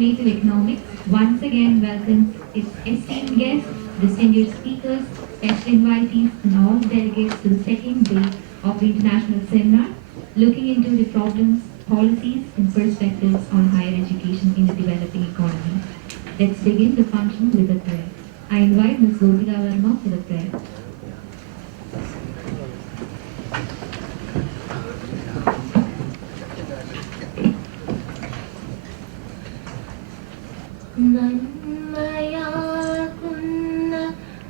Native Economics once again welcomes its esteemed guests, distinguished speakers, special invitees, and all delegates to the second day of the International Seminar, looking into the problems, policies, and perspectives on higher education in the developing economy. Let's begin the function with a prayer. I invite Ms. Gopika Verma for the prayer. നന്മയാകുന്ന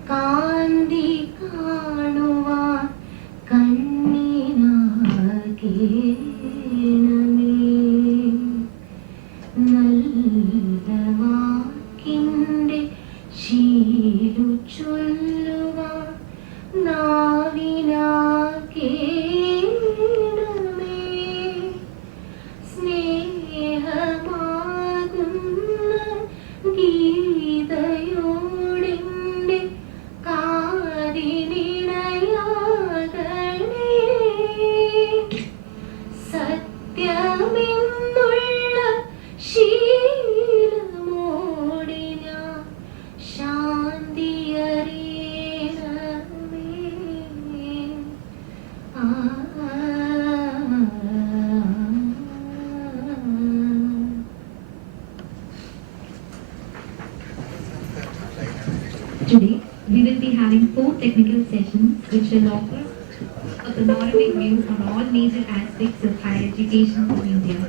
കാന്തി കാണുവാൻ കണ്ണിനാകേണമേ നല്ല വാക്കിൻ്റെ ശീലു ചൊല്ലുവാൻ നാവിനാകേണമേ സ്നേഹമാകുന്ന ഗീതയോടെൻ്റെ കാതിനിണയാകണേ സത്യമെന്നുള്ള ശീലമോടെ ഞാൻ ശാന്തിയറിയണമേ. Today, we will be having 4 technical sessions which will offer a panoramic view on all major aspects of higher education in India.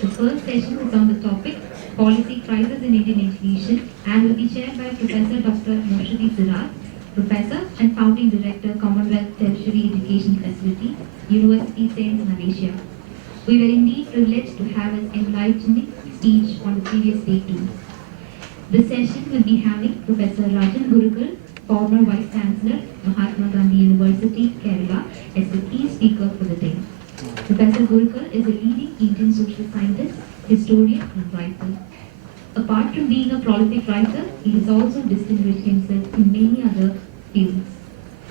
The first session is on the topic Policy Crisis in Indian Education and will be chaired by Professor Dr. Moshadi Sirat, Professor and Founding Director, Commonwealth Tertiary Education Facility, University Sains, Malaysia. We were indeed privileged to have an enlightening speech on the previous day too. This session will be having Professor Rajan Gurukul, former Vice Chancellor, Mahatma Gandhi University, Kerala, as the key speaker for the day. Professor Gurukul is a leading Indian social scientist, historian and writer. Apart from being a prolific writer, he has also distinguished himself in many other fields.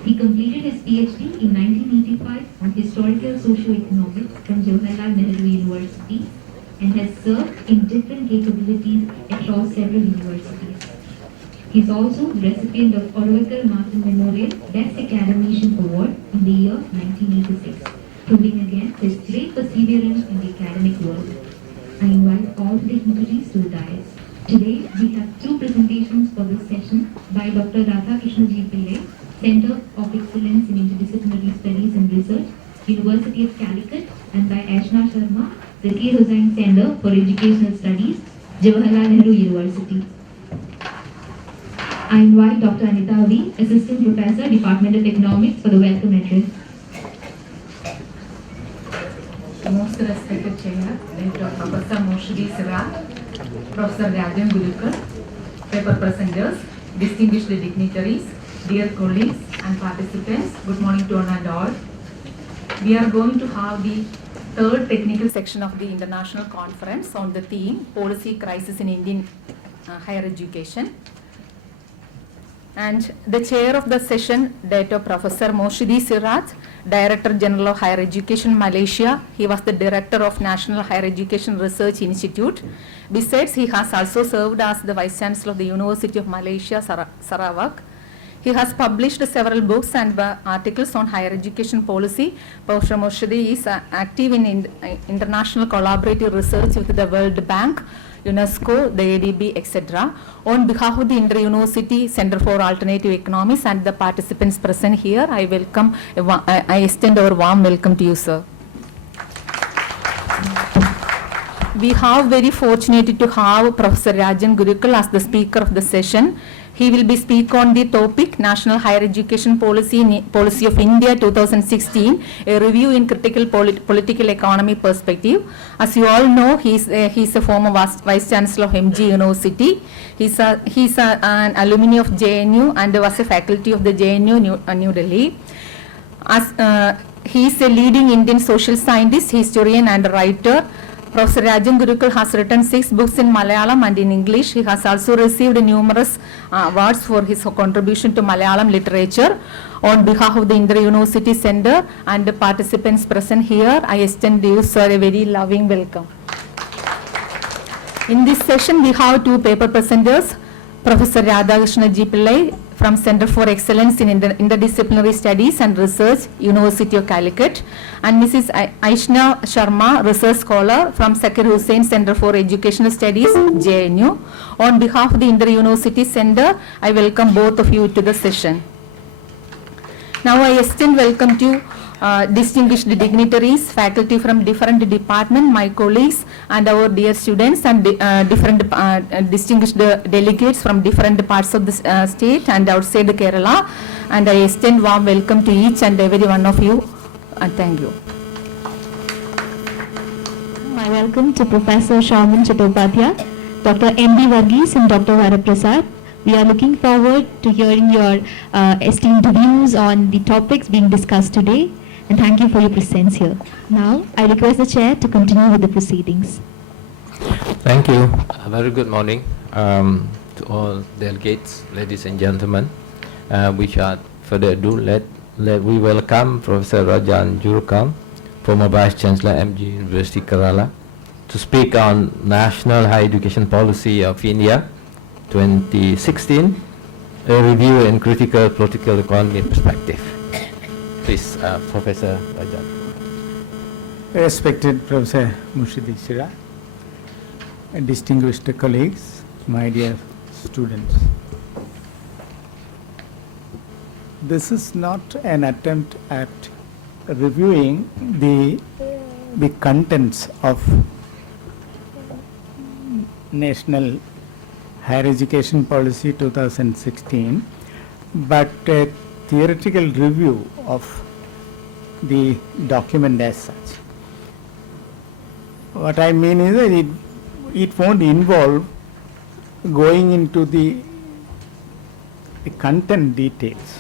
He completed his PhD in 1985 on historical socio-economics from Jawaharlal Nehru University and has served in different capabilities across several universities. He is also the recipient of Oracle Martin Memorial Best Academician Award in the year 1986, proving again his great perseverance in the academic world. I invite all the dignitaries to the dais. Today, we have 2 presentations for this session by Dr. Radhakrishna Pillai, Center of Excellence in Interdisciplinary Studies and Research, University of Calicut, and by Ashna Sharma, Zakir Hussain Center for Educational Studies, Jawaharlal Nehru University. I invite Dr. Anita V, Assistant Professor, Department of Economics, for the welcome address. Most respected Chair, Dr. Professor Moshadi Sirat, Professor Rajan Gurukul, paper presenters, distinguished dignitaries, dear colleagues and participants, good morning to one and all. We are going to have the third technical section of the International Conference on the theme Policy Crisis in Indian Higher Education. And the chair of the session, Dr. Professor Moshadi Sirat, Director General of Higher Education Malaysia. He was the Director of National Higher Education Research Institute. Besides, he has also served as the Vice Chancellor of the University of Malaysia, Sarawak. He has published several books and articles on higher education policy. Professor Moshadi is active in international collaborative research with the World Bank, UNESCO, the ADB, etc. On behalf of the Inter-University Center for Alternative Economics and the participants present here, I extend our warm welcome to you, sir. We are very fortunate to have Professor Rajan Gurukul as the speaker of the session. He will be speaking on the topic National Higher Education Policy of India 2016, a review in critical political economy perspective. As you all know, he is a former Vice Chancellor of MG University. He is an alumni of JNU and was a faculty of the JNU New Delhi. He is a leading Indian social scientist, historian and writer. Professor Rajan Gurukul has written 6 books in Malayalam and in English. He has also received numerous awards for his contribution to Malayalam literature. On behalf of the Inter-University Center and the participants present here, I extend you, sir, a very loving welcome. In this session, we have two paper presenters, Professor Radhakrishna G. Pillai from Center for Excellence in Interdisciplinary Studies and Research, University of Calicut, and Mrs. Aishna Sharma, Research Scholar from Zakir Hussain Center for Educational Studies, JNU. On behalf of the Inter-University Center, I welcome both of you to the session. Now I extend welcome to distinguished dignitaries, faculty from different departments, my colleagues and our dear students, and different distinguished delegates from different parts of the state and outside Kerala, and I extend warm welcome to each and every one of you, and thank you. My welcome to Professor Shaman Chattopadhyay, Dr. M.D. Varghese and Dr. Varaprasad. We are looking forward to hearing your esteemed views on the topics being discussed today, and thank you for your presence here. Now, I request the Chair to continue with the proceedings. Thank you. A very good morning to all delegates, ladies and gentlemen. Without further ado, let we welcome Professor Rajan Jurukam, former Vice Chancellor, MG University Kerala, to speak on National Higher Education Policy of India 2016, a review and critical political economy perspective. Please, Professor Rajan. Respected Professor Moshidi Sira, distinguished colleagues, my dear students. This is not an attempt at reviewing the contents of National Higher Education Policy 2016, but a theoretical review of the document as such. What I mean is that it won't involve going into the content details.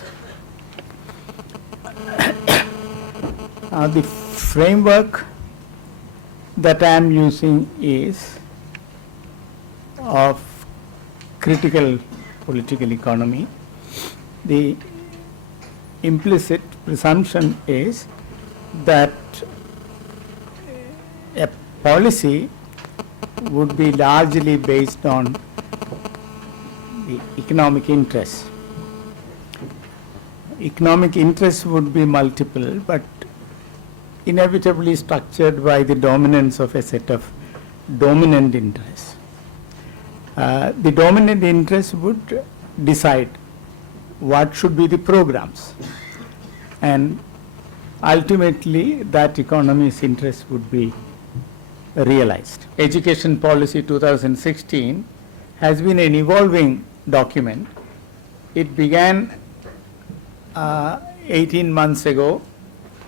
The framework that I am using is of critical political economy. The implicit presumption is that a policy would be largely based on the economic interests. Economic interests would be multiple, but inevitably structured by the dominance of a set of dominant interests. The dominant interests would decide what should be the programs, and ultimately that economy's interest would be realized. Education Policy 2016 has been an evolving document. It began 18 months ago,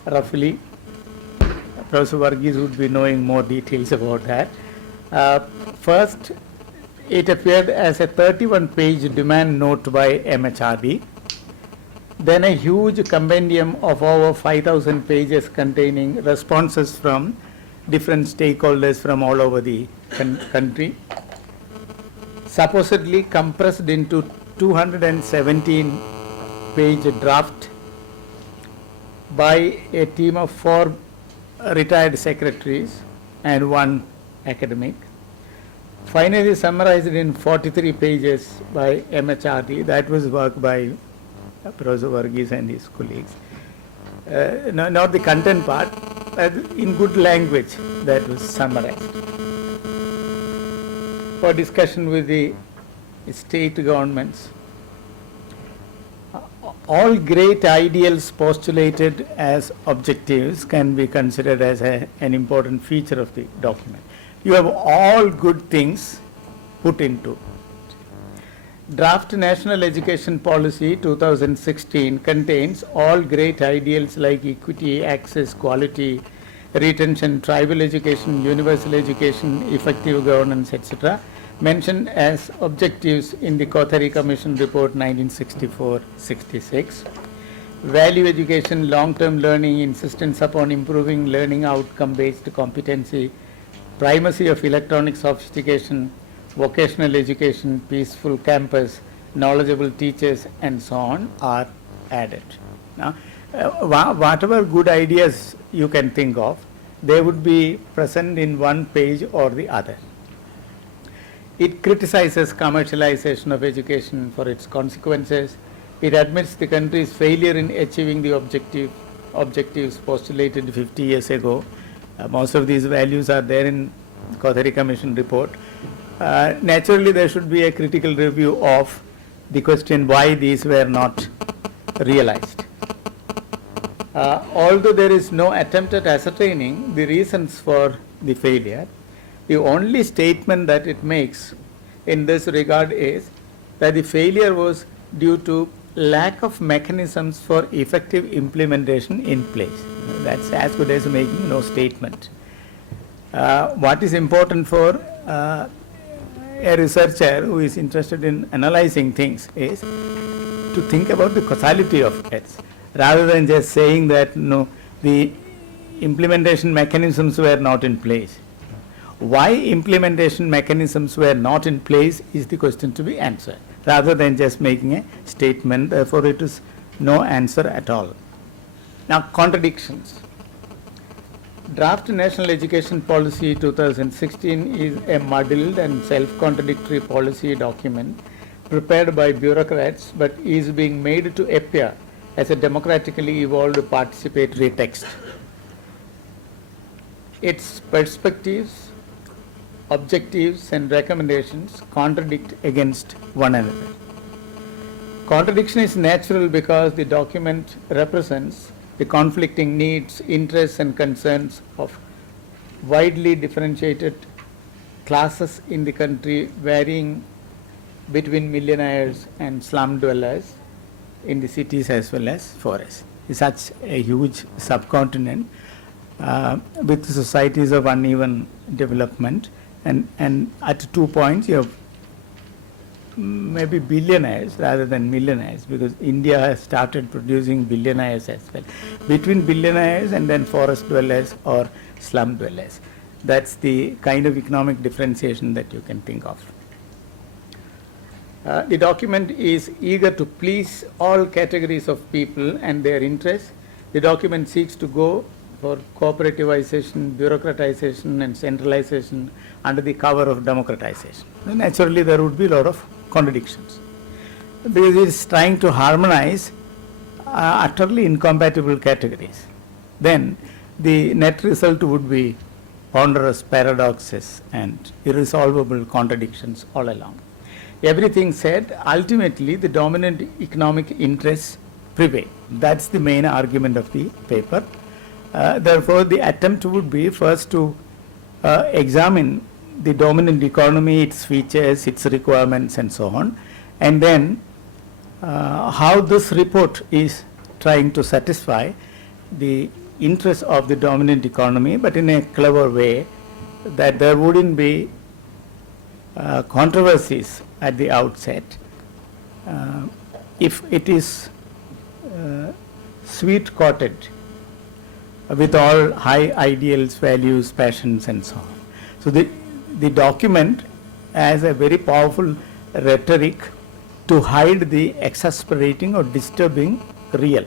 roughly. Professor Varghese would be knowing more details about that. First, it appeared as a 31-page demand note by MHRD, then a huge compendium of over 5,000 pages containing responses from different stakeholders from all over the country, supposedly compressed into 217-page draft by a team of 4 retired secretaries and 1 academic. Finally summarized in 43 pages by MHRD. That was work by Professor Varghese and his colleagues. Not the content part, but in good language that was summarized. For discussion with the state governments, all great ideals postulated as objectives can be considered as an important feature of the document. You have all good things put into it. Draft National Education Policy 2016 contains all great ideals like equity, access, quality, retention, tribal education, universal education, effective governance, etc., mentioned as objectives in the Kothari Commission Report 1964-66. Value education, long-term learning, insistence upon improving learning outcome-based competency, primacy of electronic sophistication, vocational education, peaceful campus, knowledgeable teachers, and so on are added. Now, whatever good ideas you can think of, they would be present in one page or the other. It criticizes commercialization of education for its consequences. It admits the country's failure in achieving the objectives postulated 50 years ago. Most of these values are there in Courseware Commission report. Naturally, there should be a critical review of the question why these were not realized. Although there is no attempt at ascertaining the reasons for the failure, the only statement that it makes in this regard is that the failure was due to lack of mechanisms for effective implementation in place. That's as good as making no statement. What is important for a researcher who is interested in analyzing things is to think about the causality of it, rather than just saying that no, the implementation mechanisms were not in place. Why implementation mechanisms were not in place is the question to be answered, rather than just making a statement. Therefore, it is no answer at all. Now, contradictions. Draft National Education Policy 2016 is a muddled and self-contradictory policy document prepared by bureaucrats, but is being made to appear as a democratically evolved participatory text. Its perspectives, objectives and recommendations contradict against one another. Contradiction is natural because the document represents the conflicting needs, interests and concerns of widely differentiated classes in the country, varying between millionaires and slum dwellers in the cities as well as forests. It's such a huge subcontinent with societies of uneven development, and at 2 points you have maybe billionaires rather than millionaires, because India has started producing billionaires as well. Between billionaires and then forest dwellers or slum dwellers. That's the kind of economic differentiation that you can think of. The document is eager to please all categories of people and their interests. The document seeks to go for cooperativization, bureaucratization and centralization under the cover of democratization. Naturally, there would be a lot of contradictions, because it is trying to harmonize utterly incompatible categories. Then the net result would be ponderous paradoxes and irresolvable contradictions all along. Everything said, ultimately the dominant economic interests prevail. That's the main argument of the paper. Therefore, the attempt would be first to examine the dominant economy, its features, its requirements and so on, and then how this report is trying to satisfy the interests of the dominant economy, but in a clever way, that there wouldn't be controversies at the outset if it is sweet-coated with all high ideals, values, passions and so on. So the document has a very powerful rhetoric to hide the exasperating or disturbing real.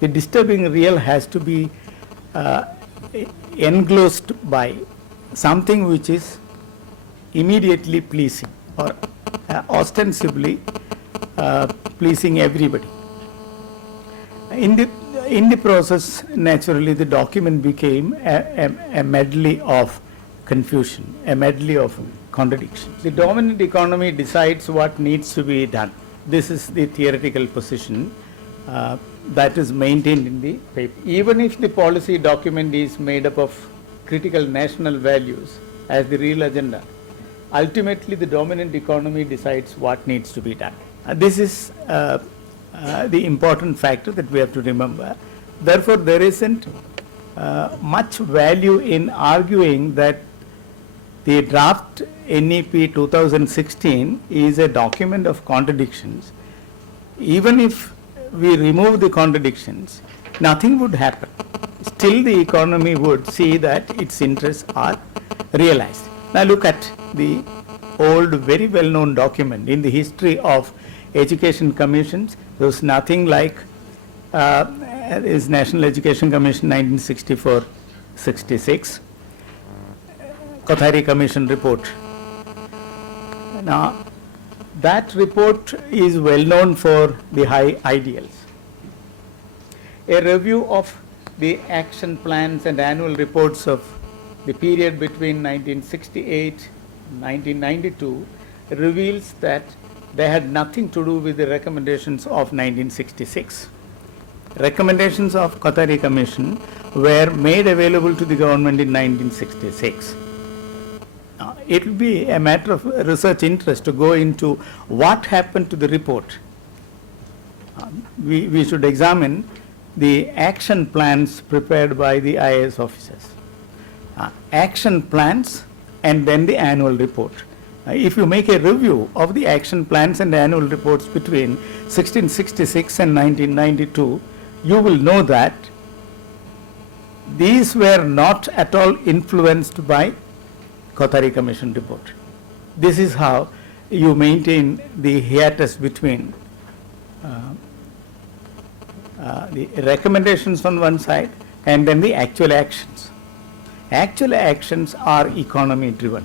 The disturbing real has to be engrossed by something which is immediately pleasing or ostensibly pleasing everybody. In the process, naturally, the document became a medley of confusion, a medley of contradictions. The dominant economy decides what needs to be done. This is the theoretical position that is maintained in the paper. Even if the policy document is made up of critical national values as the real agenda, ultimately the dominant economy decides what needs to be done. This is the important factor that we have to remember. Therefore, there isn't much value in arguing that the draft NEP 2016 is a document of contradictions. Even if we remove the contradictions, nothing would happen. Still the economy would see that its interests are realized. Now look at the old, very well-known document in the history of education commissions. There was nothing like is National Education Commission 1964-66, Courseware Commission report Now, that report is well known for the high ideals. A review of the action plans and annual reports of the period between 1968 and 1992 reveals that they had nothing to do with the recommendations of 1966. Recommendations of Qatari Commission were made available to the government in 1966. It will be a matter of research interest to go into what happened to the report. We should examine the action plans prepared by the IAS officers. Action plans and then the annual report. If you make a review of the action plans and annual reports between 1666 and 1992, you will know that these were not at all influenced by Qatari Commission report. This is how you maintain the hiatus between the recommendations on one side and then the actual actions. Actual actions are economy driven.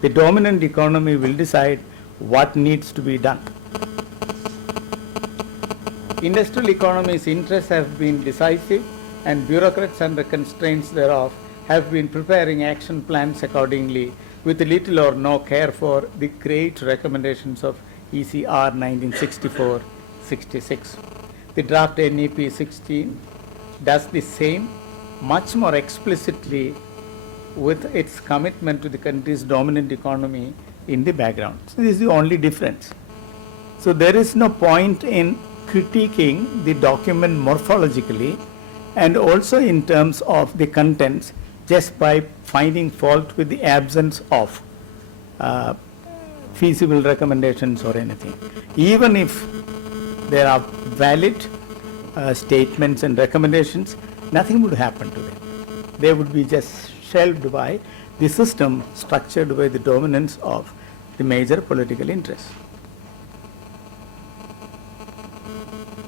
The dominant economy will decide what needs to be done. Industrial economy's interests have been decisive, and bureaucrats under constraints thereof have been preparing action plans accordingly with little or no care for the great recommendations of ECR 1964-66. The draft NEP 16 does the same much more explicitly with its commitment to the country's dominant economy in the background. So this is the only difference. So there is no point in critiquing the document morphologically and also in terms of the contents just by finding fault with the absence of feasible recommendations or anything. Even if there are valid statements and recommendations, nothing would happen to them. They would be just shelved by the system structured by the dominance of the major political interests.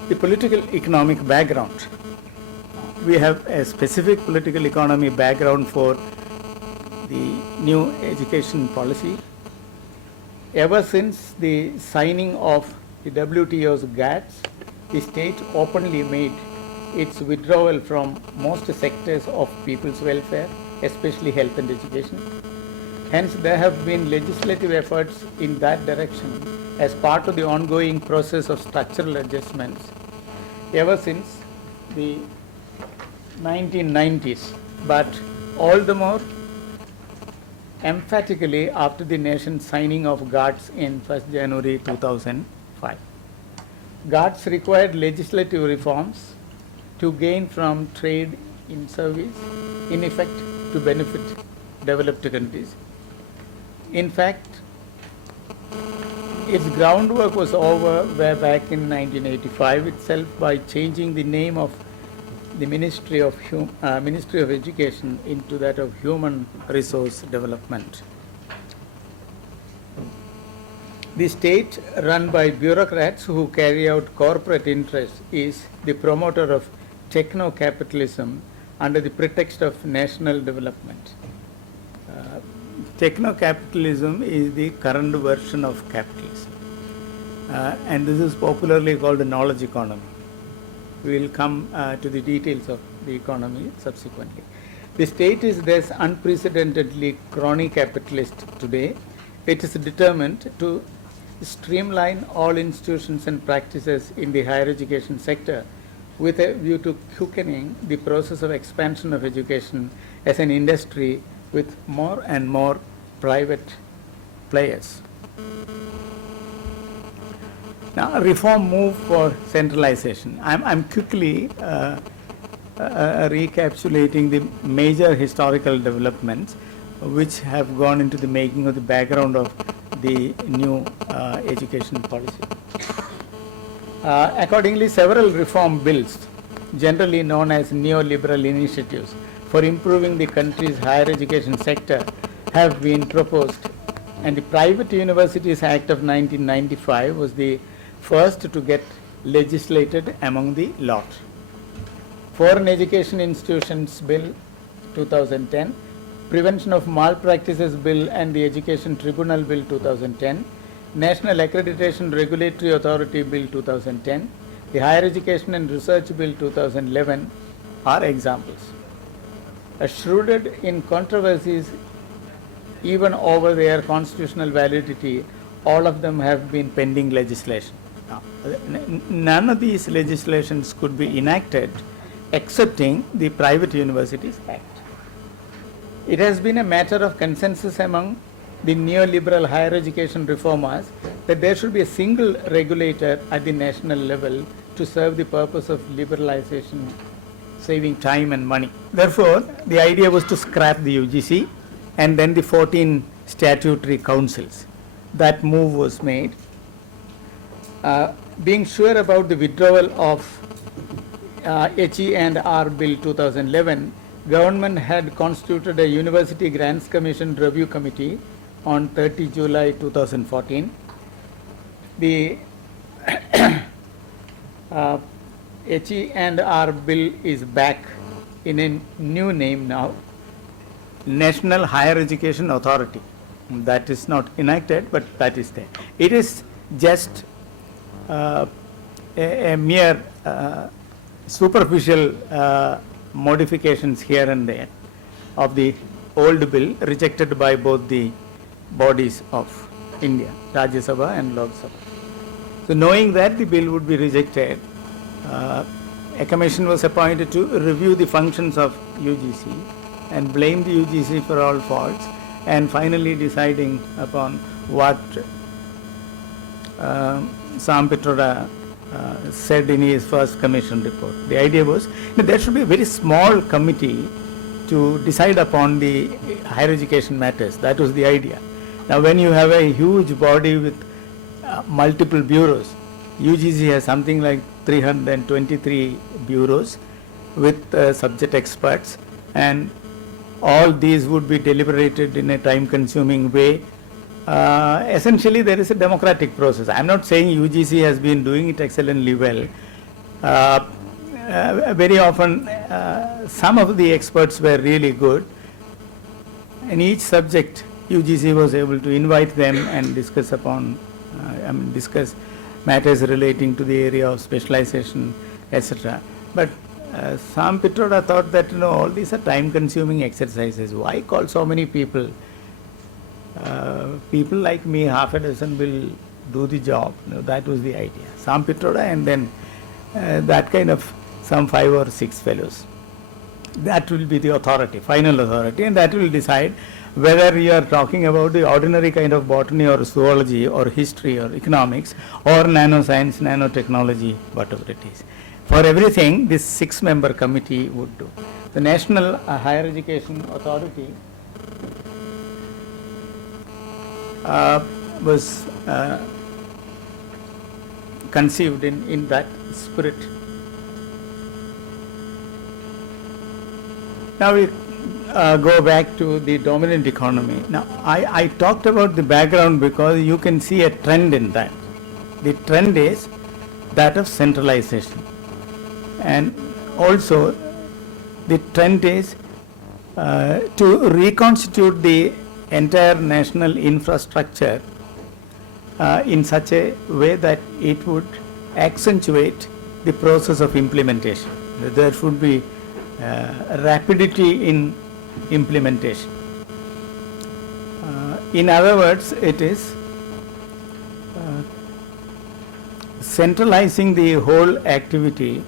The political economic background. We have a specific political economy background for the new education policy. Ever since the signing of the WTO's GATS, the state openly made its withdrawal from most sectors of people's welfare, especially health and education. Hence, there have been legislative efforts in that direction as part of the ongoing process of structural adjustments ever since the 1990s, but all the more emphatically after the nation's signing of GATS in 1st January 2005. GATS required legislative reforms to gain from trade in service, in effect to benefit developed countries. In fact, its groundwork was over way back in 1985 itself by changing the name of the Ministry of Education into that of Human Resource Development. The state, run by bureaucrats who carry out corporate interests, is the promoter of techno-capitalism under the pretext of national development. Techno-capitalism is the current version of capitalism, and this is popularly called the knowledge economy. We will come to the details of the economy subsequently. The state is thus unprecedentedly crony capitalist today. It is determined to streamline all institutions and practices in the higher education sector with a view to quickening the process of expansion of education as an industry with more and more private players. Now, a reform move for centralization. I'm quickly recapitulating the major historical developments which have gone into the making of the background of the new education policy. Accordingly, several reform bills, generally known as neoliberal initiatives for improving the country's higher education sector, have been proposed, and the Private Universities Act of 1995 was the first to get legislated among the lot. Foreign Education Institutions Bill 2010, Prevention of Malpractices Bill and the Education Tribunal Bill 2010, National Accreditation Regulatory Authority Bill 2010, the Higher Education and Research Bill 2011 are examples. Shrouded in controversies even over their constitutional validity, all of them have been pending legislation. Now, none of these legislations could be enacted excepting the Private Universities Act. It has been a matter of consensus among the neoliberal higher education reformers that there should be a single regulator at the national level to serve the purpose of liberalization, saving time and money. Therefore, the idea was to scrap the UGC and then the 14 statutory councils. That move was made. Being sure about the withdrawal of HE&R Bill 2011, government had constituted a University Grants Commission Review Committee on 30 July 2014. The HE&R Bill is back in a new name now, National Higher Education Authority. That is not enacted, but that is there. It is just a mere superficial modifications here and there of the old bill rejected by both the bodies of India, Rajya Sabha and Lok Sabha. So knowing that the bill would be rejected, a commission was appointed to review the functions of UGC and blame the UGC for all faults, and finally deciding upon what Sam Pitroda said in his first commission report. The idea was that there should be a very small committee to decide upon the higher education matters. That was the idea. Now when you have a huge body with multiple bureaus, UGC has something like 323 bureaus with subject experts, and all these would be deliberated in a time consuming way. Essentially there is a democratic process. I am not saying UGC has been doing it excellently well. Very often some of the experts were really good. In each subject UGC was able to invite them and discuss upon, discuss matters relating to the area of specialization, etc. But Sam Pitroda thought that all these are time consuming exercises. Why call so many people? People like me, half a dozen will do the job. That was the idea. Sam Pitroda and then that kind of some 5 or 6 fellows. That will be the authority, final authority, and that will decide whether you are talking about the ordinary kind of botany or zoology or history or economics or nanoscience, nanotechnology, whatever it is. For everything, this 6-member committee would do. The National Higher Education Authority was conceived in that spirit. Now we go back to the dominant economy. Now I talked about the background because you can see a trend in that. The trend is that of centralization, and also the trend is to reconstitute the entire national infrastructure in such a way that it would accentuate the process of implementation. There should be rapidity in implementation. In other words, it is centralizing the whole activity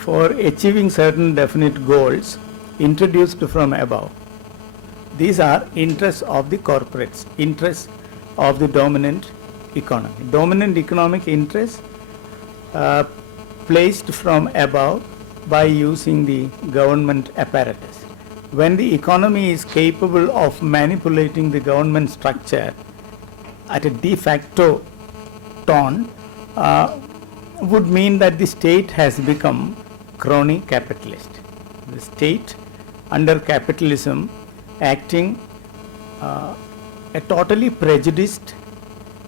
for achieving certain definite goals introduced from above. These are interests of the corporates, interests of the dominant economy. Dominant economic interests placed from above by using the government apparatus. When the economy is capable of manipulating the government structure at a de facto tone, would mean that the state has become crony capitalist. The state under capitalism acting a totally prejudiced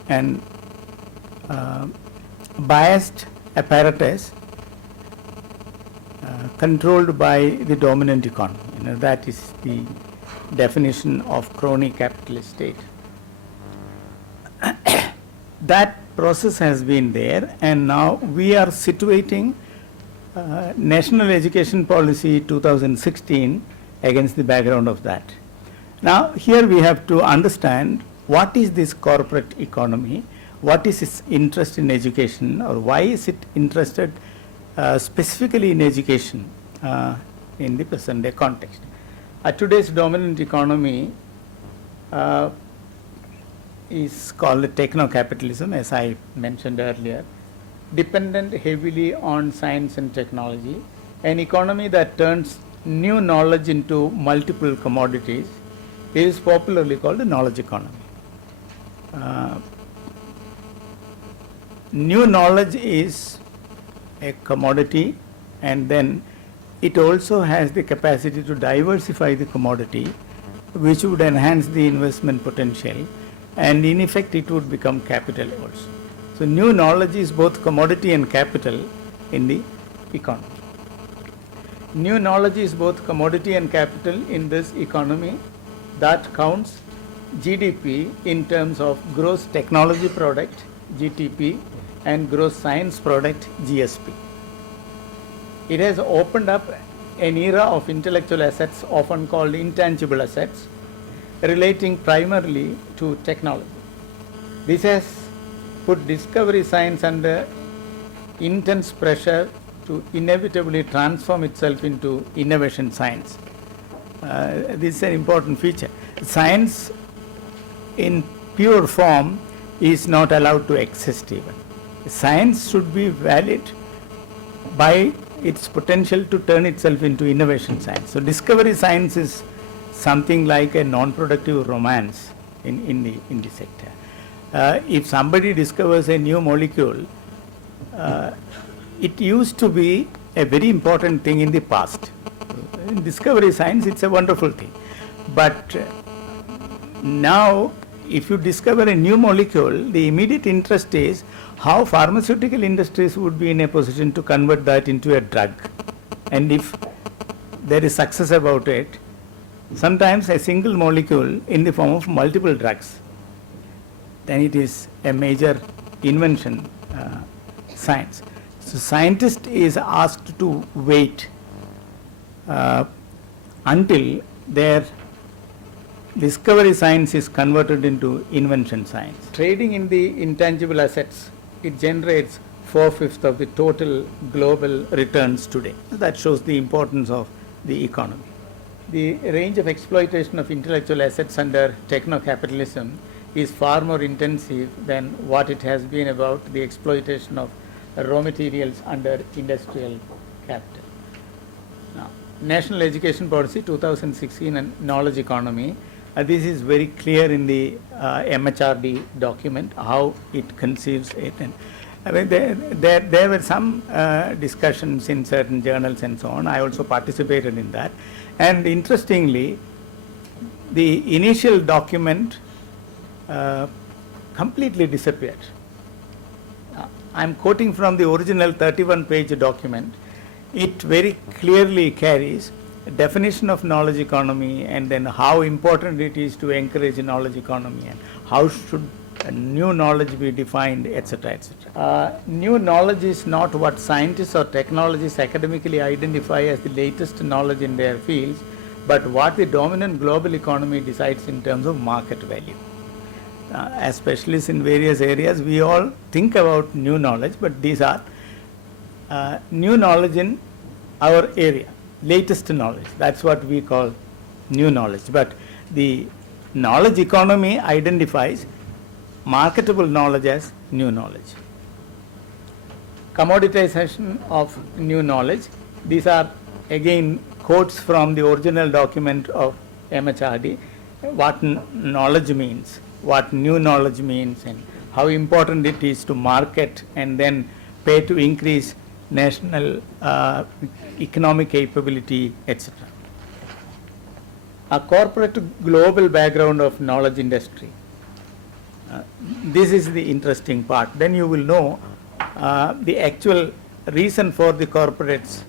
and biased apparatus controlled by the dominant economy. That is the definition of crony capitalist state. that process has been there, and now we are situating National Education Policy 2016 against the background of that. Now, here we have to understand what is this corporate economy, what is its interest in education, or why is it interested specifically in education in the present day context. Today's dominant economy is called techno-capitalism, as I mentioned earlier, dependent heavily on science and technology, an economy that turns new knowledge into multiple commodities is popularly called the knowledge economy. New knowledge is a commodity, and then it also has the capacity to diversify the commodity, which would enhance the investment potential, and in effect it would become capital also. So new knowledge is both commodity and capital in the economy. New knowledge is both commodity and capital in this economy that counts GDP in terms of gross technology product, GTP, and gross science product, GSP. It has opened up an era of intellectual assets, often called intangible assets, relating primarily to technology. This has put discovery science under intense pressure to inevitably transform itself into innovation science. This is an important feature. Science in pure form is not allowed to exist even. Science should be valid by its potential to turn itself into innovation science. So discovery science is something like a non-productive romance in the sector. If somebody discovers a new molecule, it used to be a very important thing in the past. In discovery science, it's a wonderful thing. But now, if you discover a new molecule, the immediate interest is how pharmaceutical industries would be in a position to convert that into a drug. And if there is success about it, sometimes a single molecule in the form of multiple drugs, then it is a major invention science. So scientist is asked to wait until their discovery science is converted into invention science. Trading in the intangible assets, it generates 4/5 of the total global returns today. That shows the importance of the economy. The range of exploitation of intellectual assets under techno-capitalism is far more intensive than what it has been about the exploitation of raw materials under industrial capital. Now, National Education Policy 2016 and Knowledge Economy, this is very clear in the MHRD document, how it conceives it. And I mean, there were some discussions in certain journals and so on. I also participated in that. And interestingly, the initial document completely disappeared. I'm quoting from the original 31-page document. It very clearly carries a definition of knowledge economy, and then how important it is to encourage a knowledge economy, and how should new knowledge be defined, etc., etc. New knowledge is not what scientists or technologists academically identify as the latest knowledge in their fields, but what the dominant global economy decides in terms of market value. As specialists in various areas, we all think about new knowledge, but these are new knowledge in our area, latest knowledge. That's what we call new knowledge. But the knowledge economy identifies marketable knowledge as new knowledge. Commoditization of new knowledge. These are again quotes from the original document of MHRD, what knowledge means, what new knowledge means, and how important it is to market and then pay to increase national economic capability, etc. A corporate global background of knowledge industry. This is the interesting part. Then you will know the actual reason for the corporates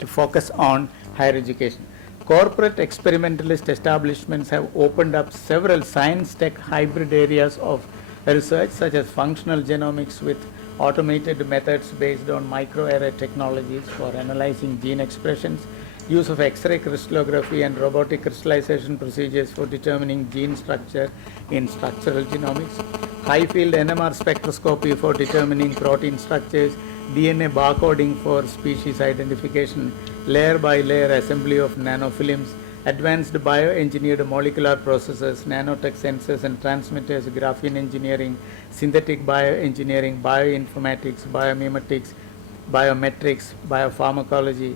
to focus on higher education. Corporate experimentalist establishments have opened up several science tech hybrid areas of research such as functional genomics with automated methods based on microarray technologies for analyzing gene expressions, use of X-ray crystallography and robotic crystallization procedures for determining gene structure in structural genomics, high-field NMR spectroscopy for determining protein structures, DNA barcoding for species identification, layer-by-layer assembly of nanofilms, advanced bioengineered molecular processes, nanotech sensors and transmitters, graphene engineering, synthetic bioengineering, bioinformatics, biomimetics, biometrics, biopharmacology,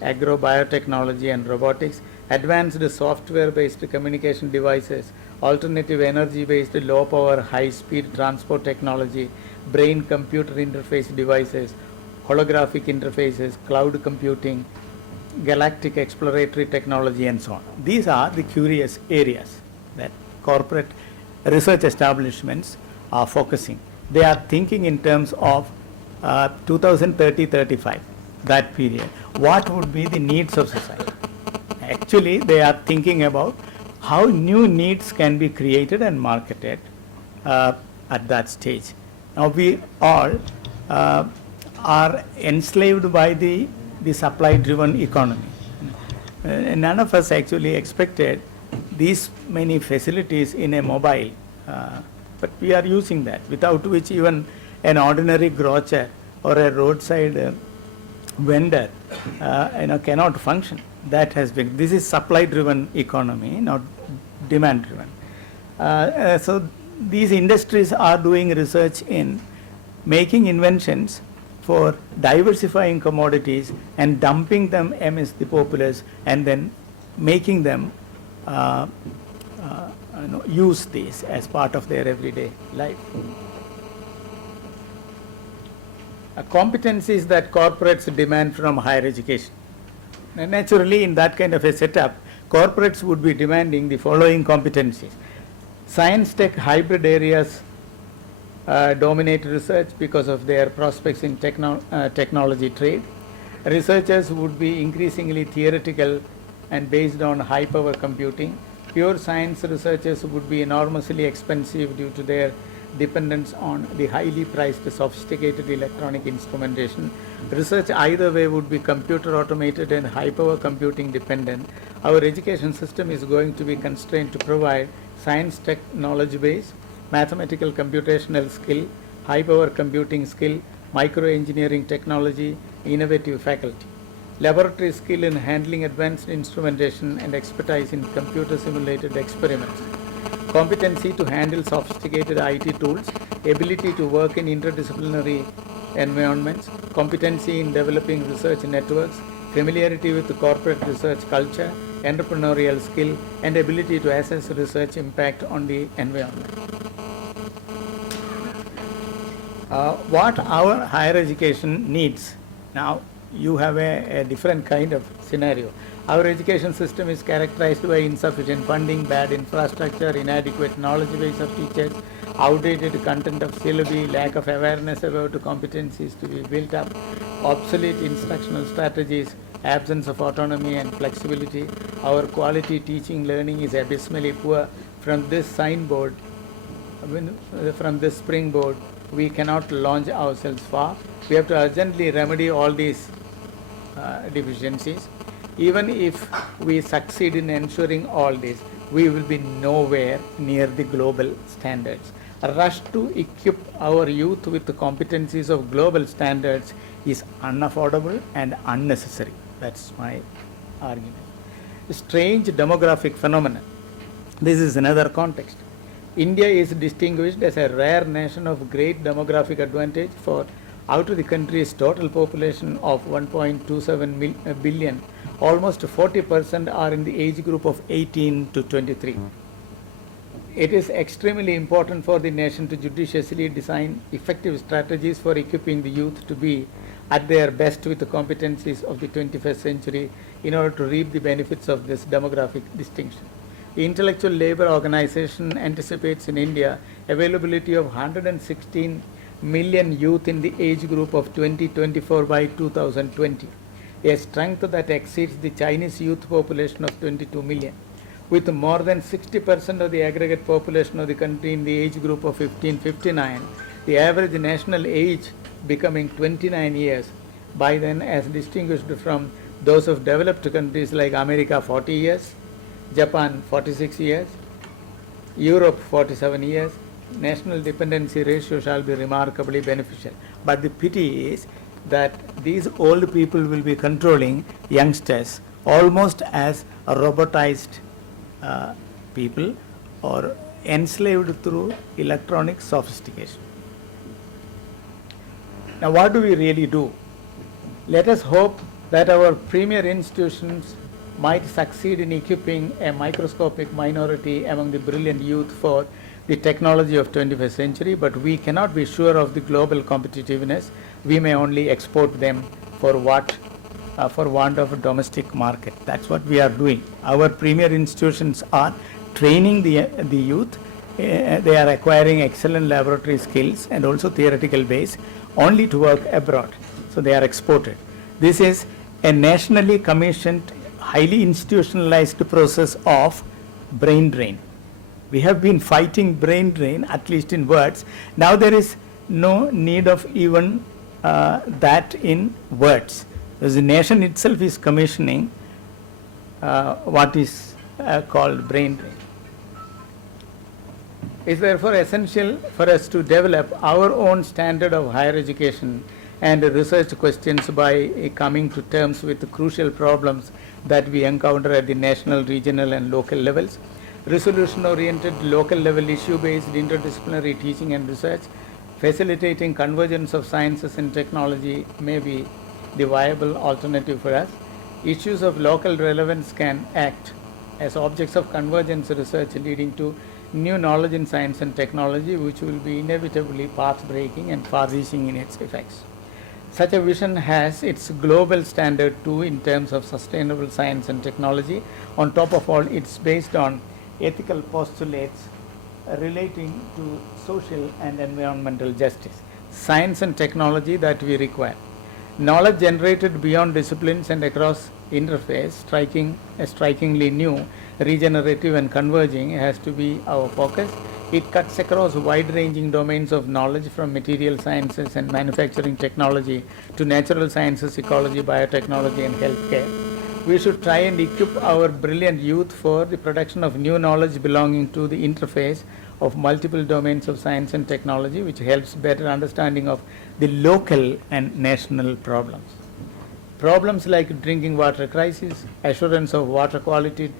agrobiotechnology and robotics, advanced software-based communication devices, alternative energy-based low-power, high-speed transport technology, brain-computer interface devices, holographic interfaces, cloud computing, galactic exploratory technology and so on. These are the curious areas that corporate research establishments are focusing. They are thinking in terms of 2030-35, that period. What would be the needs of society? Actually, they are thinking about how new needs can be created and marketed at that stage. Now we all are enslaved by the supply-driven economy. None of us actually expected these many facilities in a mobile, but we are using that, without which even an ordinary grocer or a roadside vendor cannot function. That has been, this is supply-driven economy, not demand-driven. So these industries are doing research in making inventions for diversifying commodities and dumping them amidst the populace and then making them use these as part of their everyday life. Competencies that corporates demand from higher education. And naturally, in that kind of a setup, corporates would be demanding the following competencies. Science tech hybrid areas dominate research because of their prospects in technology trade. Researchers would be increasingly theoretical and based on high power computing. Pure science researchers would be enormously expensive due to their dependence on the highly priced sophisticated electronic instrumentation. Research either way would be computer automated and high power computing dependent. Our education system is going to be constrained to provide science tech knowledge base, mathematical computational skill, high power computing skill, microengineering technology, innovative faculty. Laboratory skill in handling advanced instrumentation and expertise in computer simulated experiments. Competency to handle sophisticated IT tools, ability to work in interdisciplinary environments, competency in developing research networks, familiarity with the corporate research culture, entrepreneurial skill, and ability to assess research impact on the environment. What our higher education needs. Now, you have a different kind of scenario. Our education system is characterized by insufficient funding, bad infrastructure, inadequate knowledge base of teachers, outdated content of syllabi, lack of awareness about competencies to be built up, obsolete instructional strategies, absence of autonomy and flexibility. Our quality teaching learning is abysmally poor. From this signboard, from this springboard, we cannot launch ourselves far. We have to urgently remedy all these deficiencies. Even if we succeed in ensuring all this, we will be nowhere near the global standards. A rush to equip our youth with the competencies of global standards is unaffordable and unnecessary. That's my argument. A strange demographic phenomenon. This is another context. India is distinguished as a rare nation of great demographic advantage, for out of the country's total population of 1.27 billion, almost 40% are in the age group of 18 to 23. It is extremely important for the nation to judiciously design effective strategies for equipping the youth to be at their best with the competencies of the 21st century in order to reap the benefits of this demographic distinction. The Intellectual Labour Organization anticipates in India availability of 116 million youth in the age group of 2024 by 2020, a strength that exceeds the Chinese youth population of 22 million. with more than 60% of the aggregate population of the country in the age group of 15-59, the average national age becoming 29 years, by then as distinguished from those of developed countries like America 40 years, Japan 46 years, Europe 47 years. National dependency ratio shall be remarkably beneficial. But the pity is that these old people will be controlling youngsters almost as a robotized people or enslaved through electronic sophistication. Now what do we really do? Let us hope that our premier institutions might succeed in equipping a microscopic minority among the brilliant youth for the technology of 21st century, but we cannot be sure of the global competitiveness. We may only export them for want of a domestic market. That's what we are doing. Our premier institutions are training the youth. They are acquiring excellent laboratory skills and also theoretical base only to work abroad. So they are exported. This is a nationally commissioned, highly institutionalized process of brain drain. We have been fighting brain drain, at least in words. Now there is no need of even that in words. Because the nation itself is commissioning what is called brain drain. It is therefore essential for us to develop our own standard of higher education and research questions by coming to terms with the crucial problems that we encounter at the national, regional and local levels. Resolution-oriented, local-level issue-based interdisciplinary teaching and research, facilitating convergence of sciences and technology may be the viable alternative for us. Issues of local relevance can act as objects of convergence research, leading to new knowledge in science and technology, which will be inevitably path-breaking and far-reaching in its effects. Such a vision has its global standard too in terms of sustainable science and technology. On top of all, it's based on ethical postulates relating to social and environmental justice. Science and technology that we require. Knowledge generated beyond disciplines and across interface, strikingly new, regenerative and converging, has to be our focus. It cuts across wide-ranging domains of knowledge from material sciences and manufacturing technology to natural sciences, ecology, biotechnology and healthcare. We should try and equip our brilliant youth for the production of new knowledge belonging to the interface of multiple domains of science and technology, which helps better understanding of the local and national problems. Problems like drinking water crisis, assurance of water quality,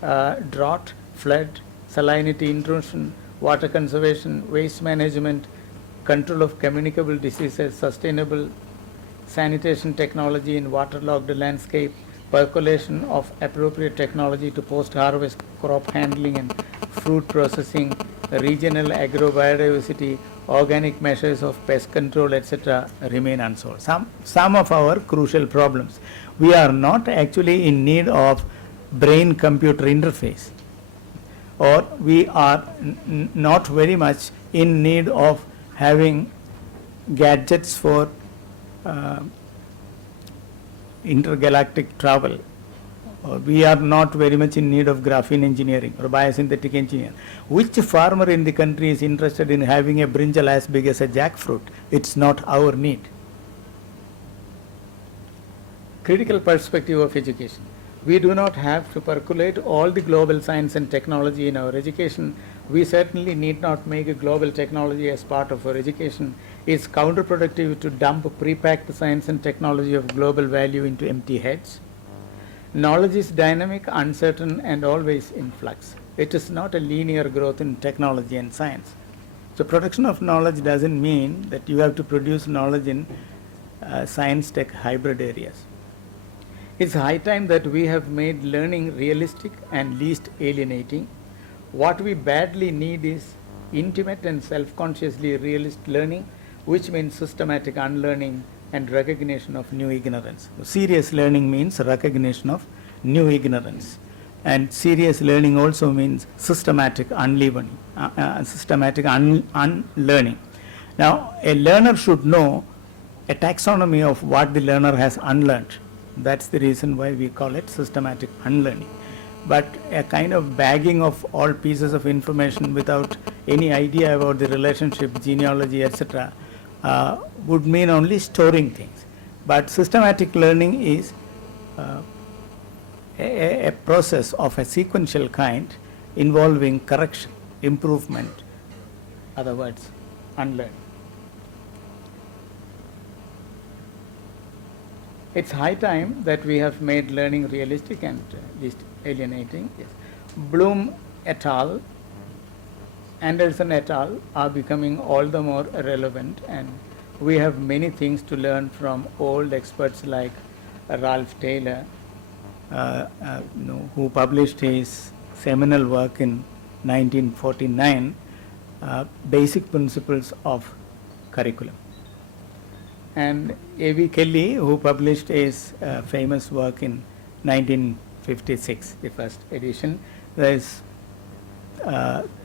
drought, flood, salinity intrusion, water conservation, waste management, control of communicable diseases, sustainable sanitation technology in waterlogged landscape, percolation of appropriate technology to post-harvest crop handling and fruit processing, regional agrobiodiversity, organic measures of pest control, etc. remain unsolved. Some of our crucial problems. We are not actually in need of brain-computer interface, or we are not very much in need of having gadgets for intergalactic travel, or we are not very much in need of graphene engineering or biosynthetic engineering. Which farmer in the country is interested in having a brinjal as big as a jackfruit? It's not our need. Critical perspective of education. We do not have to percolate all the global science and technology in our education. We certainly need not make a global technology as part of our education. It's counterproductive to dump pre-packed science and technology of global value into empty heads. Knowledge is dynamic, uncertain, and always in flux. It is not a linear growth in technology and science. So production of knowledge doesn't mean that you have to produce knowledge in science-tech hybrid areas. It's high time that we have made learning realistic and least alienating. What we badly need is intimate and self-consciously realist learning, which means systematic unlearning and recognition of new ignorance. Serious learning means recognition of new ignorance, and serious learning also means systematic unlearning. Now, a learner should know a taxonomy of what the learner has unlearned. That's the reason why we call it systematic unlearning. but a kind of bagging of all pieces of information without any idea about the relationship, genealogy, etc., would mean only storing things. But systematic learning is a process of a sequential kind involving correction, improvement, other words, unlearning. It's high time that we have made learning realistic and least alienating. Yes. Bloom et al., Anderson et al. Are becoming all the more relevant, and we have many things to learn from old experts like Ralph Taylor, who published his seminal work in 1949, Basic Principles of Curriculum. And A.V. Kelly, who published his famous work in 1956, the first edition, there is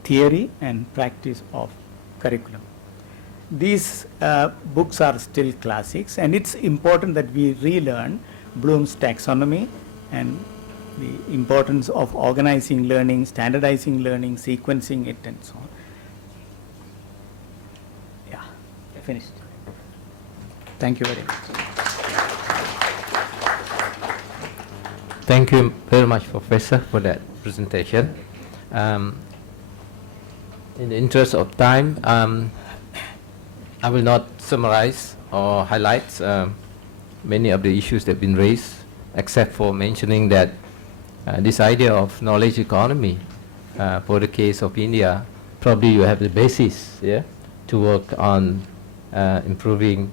Theory and Practice of Curriculum. These books are still classics, and it's important that we relearn Bloom's taxonomy and the importance of organizing learning, standardizing learning, sequencing it, and so on. Yeah, finished. Thank you very much. Thank you very much, Professor, for that presentation. In the interest of time, I will not summarize or highlight many of the issues that have been raised, except for mentioning that this idea of knowledge economy, for the case of India, probably you have the basis, yeah, to work on improving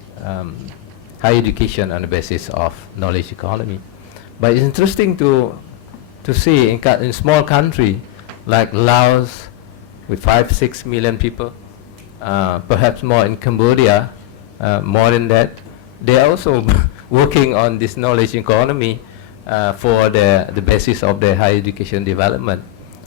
higher education on the basis of knowledge economy. But it's interesting to see in a small country like Laos with 5-6 million people, perhaps more in Cambodia, more than that, they are also working on this knowledge economy for the basis of their higher education development.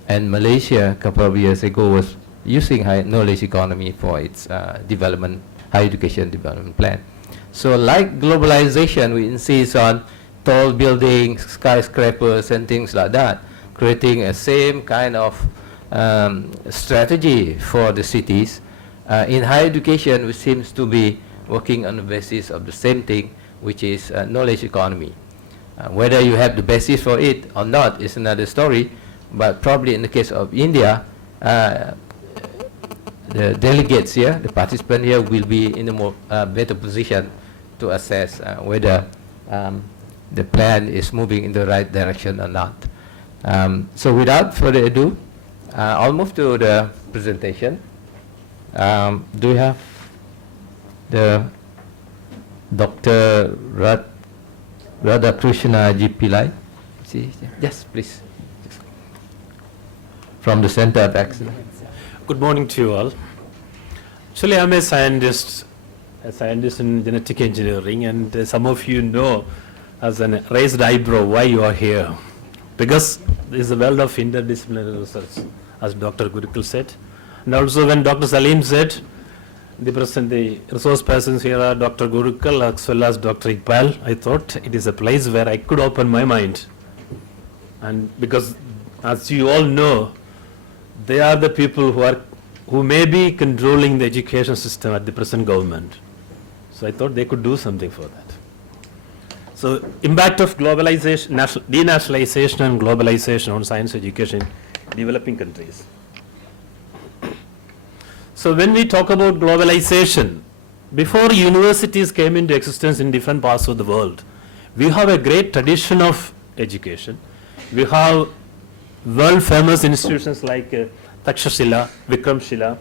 And Malaysia, a couple of years ago, was using high knowledge economy for its development, higher education development plan. So like globalization, we insist on tall buildings, skyscrapers and things like that, creating a same kind of strategy for the cities. In higher education, we seems to be working on the basis of the same thing, which is knowledge economy. Whether you have the basis for it or not is another story, but probably in the case of India, the delegates here, the participants here, will be in a more better position to assess whether the plan is moving in the right direction or not. So without further ado, I'll move to the presentation. Do you have the Dr. Radhakrishna G. Pillai? See, yes, please. From the Center of Excellence. Good morning to you all. Actually, I'm a scientist in genetic engineering, and some of you know as a raised eyebrow why you are here. Because this is the world of interdisciplinary research, as Dr. Gurukul said. And also when Dr. Salim said, the resource persons here are Dr. Gurukul as well as Dr. Iqbal, I thought it is a place where I could open my mind. And because, as you all know, they are the people who may be controlling the education system at the present government. So I thought they could do something for that. So impact of globalization, de-nationalisation and globalization on science education in developing countries. So when we talk about globalization, before universities came into existence in different parts of the world, we have a great tradition of education. We have world famous institutions like Takshashila, Vikramshila,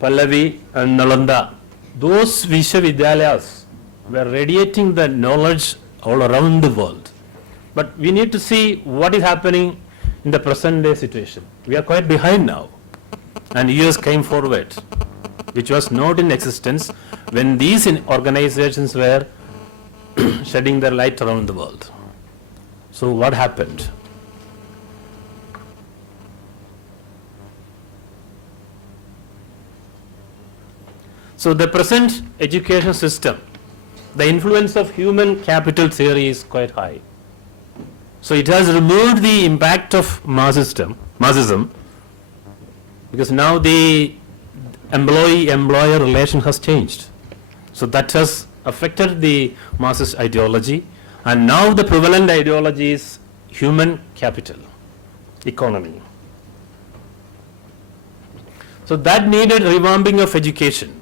Pallavi and Nalanda. Those Vishwavidyalayas were radiating the knowledge all around the world. But we need to see what is happening in the present day situation. We are quite behind now. And years came forward, which was not in existence when these organizations were shedding their light around the world. So what happened? So the present education system, the influence of human capital theory is quite high. So it has removed the impact of massism, because now the employee-employer relation has changed. So that has affected the Marxist ideology, and now the prevalent ideology is human capital, economy. So that needed revamping of education,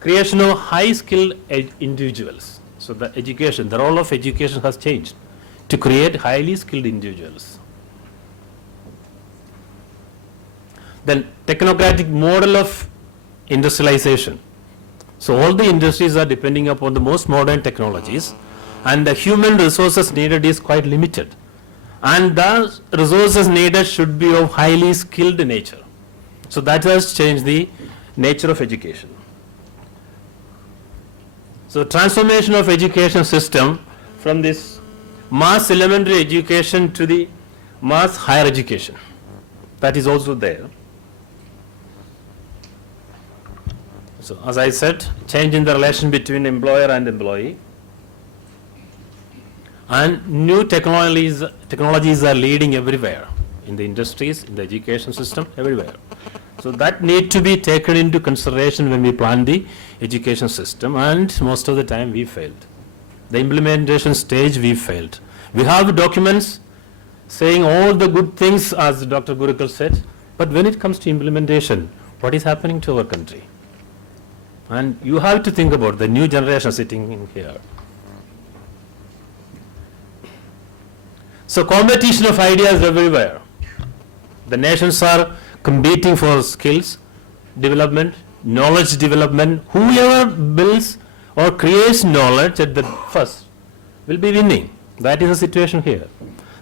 creation of high-skilled individuals. So the role of education has changed to create highly skilled individuals. Then technocratic model of industrialization. So all the industries are depending upon the most modern technologies, and the human resources needed is quite limited. And the resources needed should be of highly skilled nature. So that has changed the nature of education. So transformation of education system from this mass elementary education to the mass higher education, that is also there. So as I said, change in the relation between employer and employee, and new technologies are leading everywhere, in the industries, in the education system, everywhere. So that need to be taken into consideration when we plan the education system, and most of the time we failed. The implementation stage we failed. We have documents saying all the good things, as Dr. Gurukul said, but when it comes to implementation, what is happening to our country? And you have to think about the new generation sitting in here. So competition of ideas everywhere. The nations are competing for skills development, knowledge development. Whoever builds or creates knowledge at the first will be winning. That is the situation here.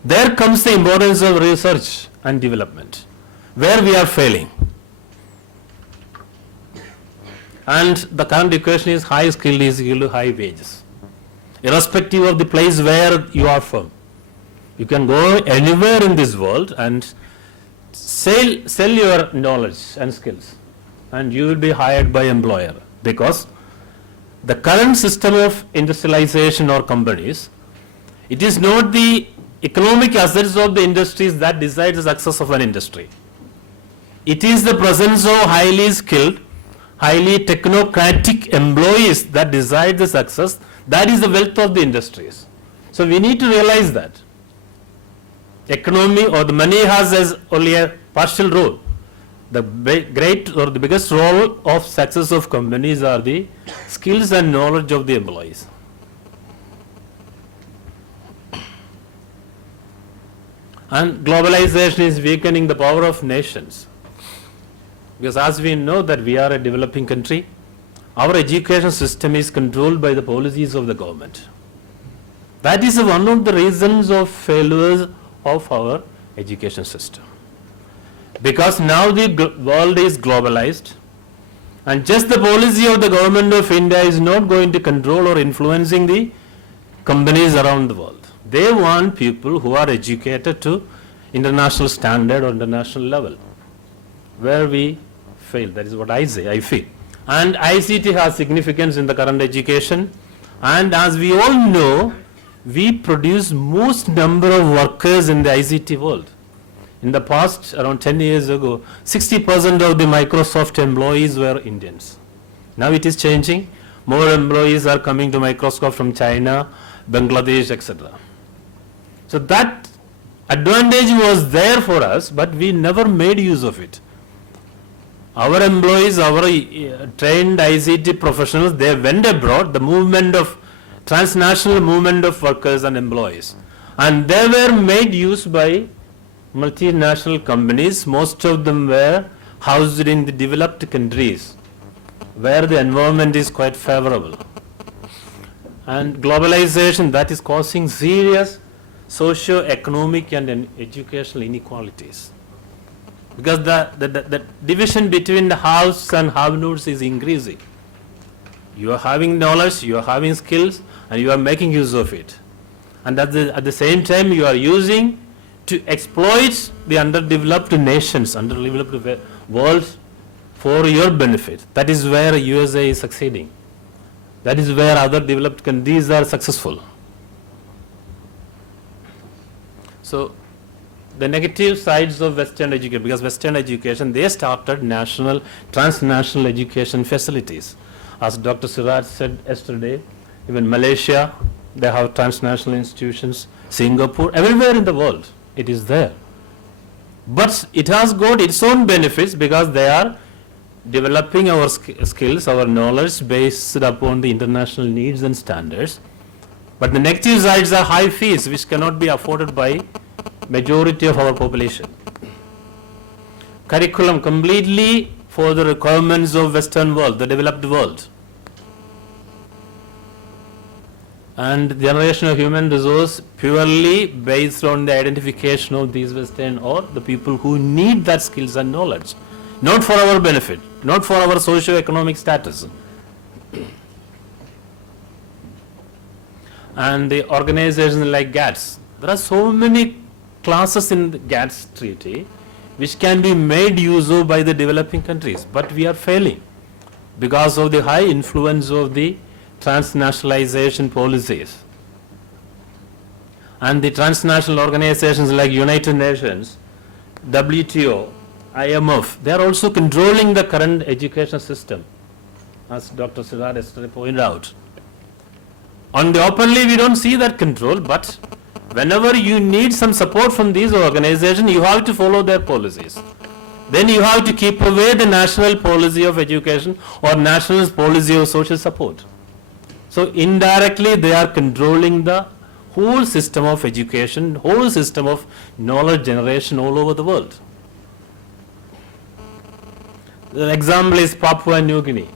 There comes the importance of research and development, where we are failing. And the current equation is high skill is equal to high wages, irrespective of the place where you are from. You can go anywhere in this world and sell your knowledge and skills, and you will be hired by employer, because the current system of industrialization or companies, it is not the economic assets of the industries that decides the success of an industry. It is the presence of highly skilled, highly technocratic employees that decide the success. That is the wealth of the industries. So we need to realize that economy or the money has only a partial role. The great or the biggest role of success of companies are the skills and knowledge of the employees. And globalization is weakening the power of nations. Because as we know that we are a developing country, our education system is controlled by the policies of the government. That is one of the reasons of failures of our education system. Because now the world is globalized, and just the policy of the government of India is not going to control or influencing the companies around the world. They want people who are educated to international standard or international level, where we fail. That is what I say, I feel. And ICT has significance in the current education, and as we all know, we produce most number of workers in the ICT world. In the past, around 10 years ago, 60% of the Microsoft employees were Indians. Now it is changing. More employees are coming to Microsoft from China, Bangladesh, etc. So that advantage was there for us, but we never made use of it. Our employees, our trained ICT professionals, they went abroad, the movement of transnational movement of workers and employees, and they were made use by multinational companies. Most of them were housed in the developed countries, where the environment is quite favorable. And globalization, that is causing serious socio-economic and educational inequalities, because the division between the haves and have-nots is increasing. You are having knowledge, you are having skills, and you are making use of it. And at the same time, you are using to exploit the underdeveloped nations, underdeveloped world for your benefit. That is where USA is succeeding. That is where other developed countries are successful. So the negative sides of Western education, because Western education, they started transnational education facilities. As Dr. Siraj said yesterday, even Malaysia, they have transnational institutions, Singapore, everywhere in the world, it is there. But it has got its own benefits because they are developing our skills, our knowledge based upon the international needs and standards. But the negative sides are high fees which cannot be afforded by majority of our population. Curriculum completely for the requirements of Western world, the developed world. And generation of human resource purely based on the identification of these Western or the people who need that skills and knowledge. Not for our benefit, not for our socio-economic status. And the organizations like GATS, there are so many clauses in the GATS treaty which can be made use of by the developing countries, but we are failing because of the high influence of the transnationalization policies. And the transnational organizations like United Nations, WTO, IMF, they are also controlling the current education system, as Dr. Siraj yesterday pointed out. On the openly, we don't see that control, but whenever you need some support from these organizations, you have to follow their policies. Then you have to keep away the national policy of education or national policy of social support. So indirectly, they are controlling the whole system of education, whole system of knowledge generation all over the world. The example is Papua New Guinea.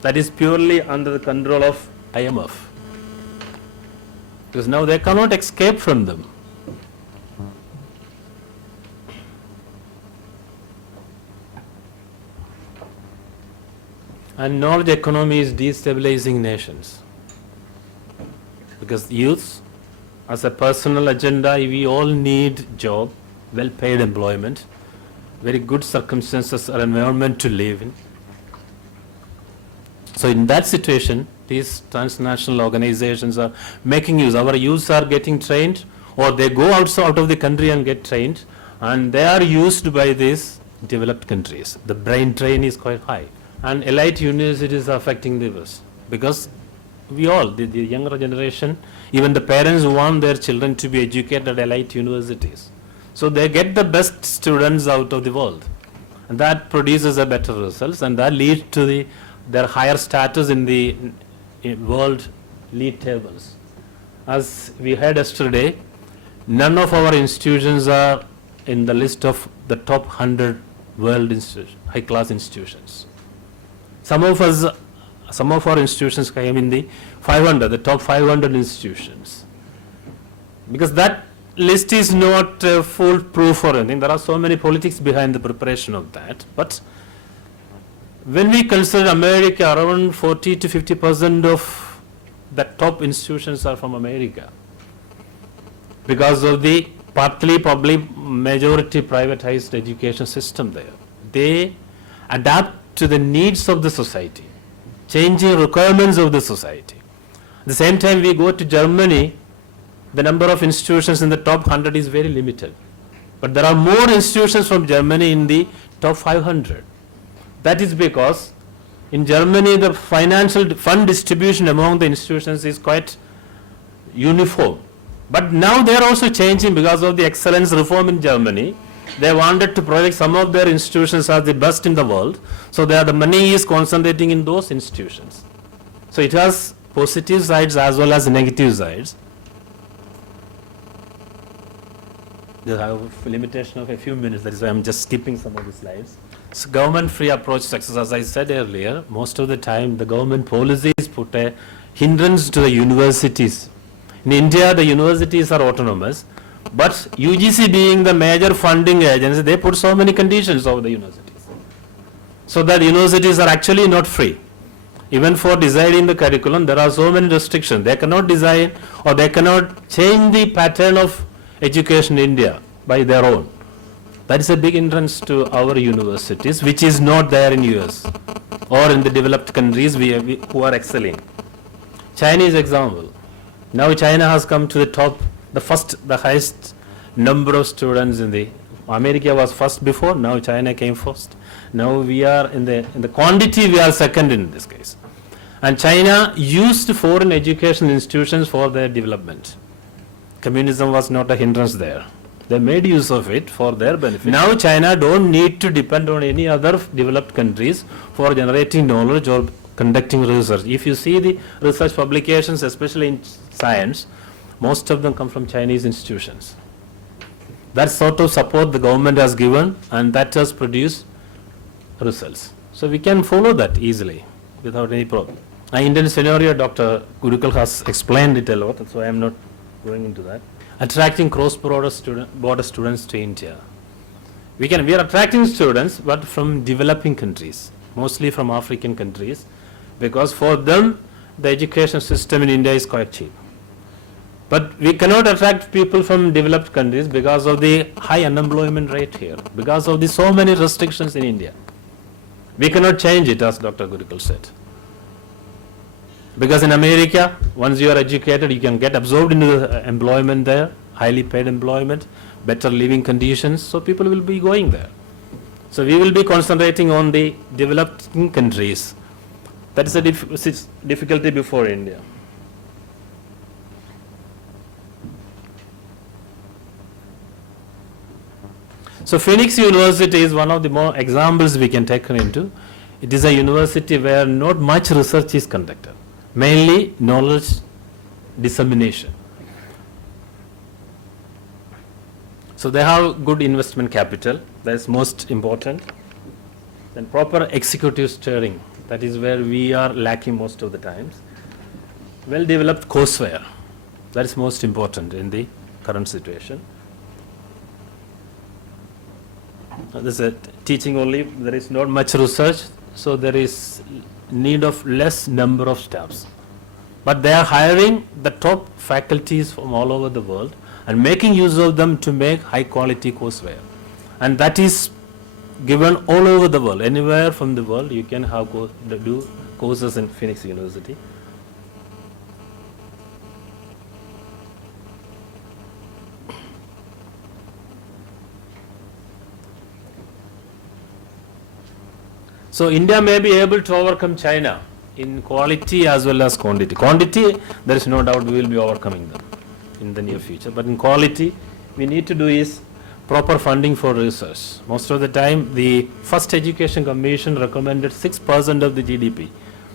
That is purely under the control of IMF. Because now they cannot escape from them. And knowledge economy is destabilizing nations. Because youth, as a personal agenda, we all need job, well-paid employment, very good circumstances or environment to live in. So in that situation, these transnational organizations are making use. Our youths are getting trained, or they go out of the country and get trained, and they are used by these developed countries. The brain drain is quite high. And elite universities are affecting the West, because we all, the younger generation, even the parents want their children to be educated at elite universities. So they get the best students out of the world. And that produces a better results, and that leads to their higher status in the world league tables. As we heard yesterday, none of our institutions are in the list of the top 100 world high-class institutions. Some of our institutions came in the top 500 institutions. Because that list is not foolproof or anything. There are so many politics behind the preparation of that. But when we consider America, around 40 to 50% of the top institutions are from America, because of the partly public, majority privatized education system there. They adapt to the needs of the society, changing requirements of the society. At the same time, we go to Germany, the number of institutions in the top 100 is very limited. But there are more institutions from Germany in the top 500. That is because in Germany, the financial fund distribution among the institutions is quite uniform. But now they are also changing because of the excellence reform in Germany. They wanted to project some of their institutions as the best in the world. So the money is concentrating in those institutions. So it has positive sides as well as negative sides. I have a limitation of a few minutes, that is why I am just skipping some of the slides. So government free approach to success, as I said earlier, most of the time the government policies put a hindrance to the universities. In India, the universities are autonomous, but UGC being the major funding agency, they put so many conditions over the universities. So that universities are actually not free. Even for deciding the curriculum, there are so many restrictions. They cannot design or they cannot change the pattern of education in India by their own. That is a big hindrance to our universities, which is not there in US or in the developed countries who are excelling. Chinese example. Now China has come to the top, the highest number of students in the, America was first before, now China came first. Now we are in the quantity, we are second in this case. And China used foreign education institutions for their development. Communism was not a hindrance there. They made use of it for their benefit. Now China don't need to depend on any other developed countries for generating knowledge or conducting research. If you see the research publications, especially in science, most of them come from Chinese institutions. That sort of support the government has given, and that has produced results. So we can follow that easily without any problem. An Indian scenario, Dr. Gurukul has explained it a lot, so I am not going into that. Attracting cross-border students to India. We are attracting students, but from developing countries, mostly from African countries, because for them the education system in India is quite cheap. But we cannot attract people from developed countries because of the high unemployment rate here, because of the so many restrictions in India. We cannot change it, as Dr. Gurukul said. Because in America, once you are educated, you can get absorbed into the employment there, highly paid employment, better living conditions, so people will be going there. So we will be concentrating on the developing countries. That is a difficulty before India. So Phoenix University is one of the more examples we can take into. It is a university where not much research is conducted, mainly knowledge dissemination. So they have good investment capital, that is most important. Then proper executive steering, that is where we are lacking most of the times. Well developed courseware, that is most important in the current situation. This is a teaching only, there is not much research, so there is need of less number of staffs. But they are hiring the top faculties from all over the world and making use of them to make high quality courseware. And that is given all over the world. Anywhere from the world you can have do courses in Phoenix University. So India may be able to overcome China in quality as well as quantity. Quantity, there is no doubt we will be overcoming them in the near future. But in quality, we need to do is proper funding for research. Most of the time, the first education commission recommended 6% of the GDP,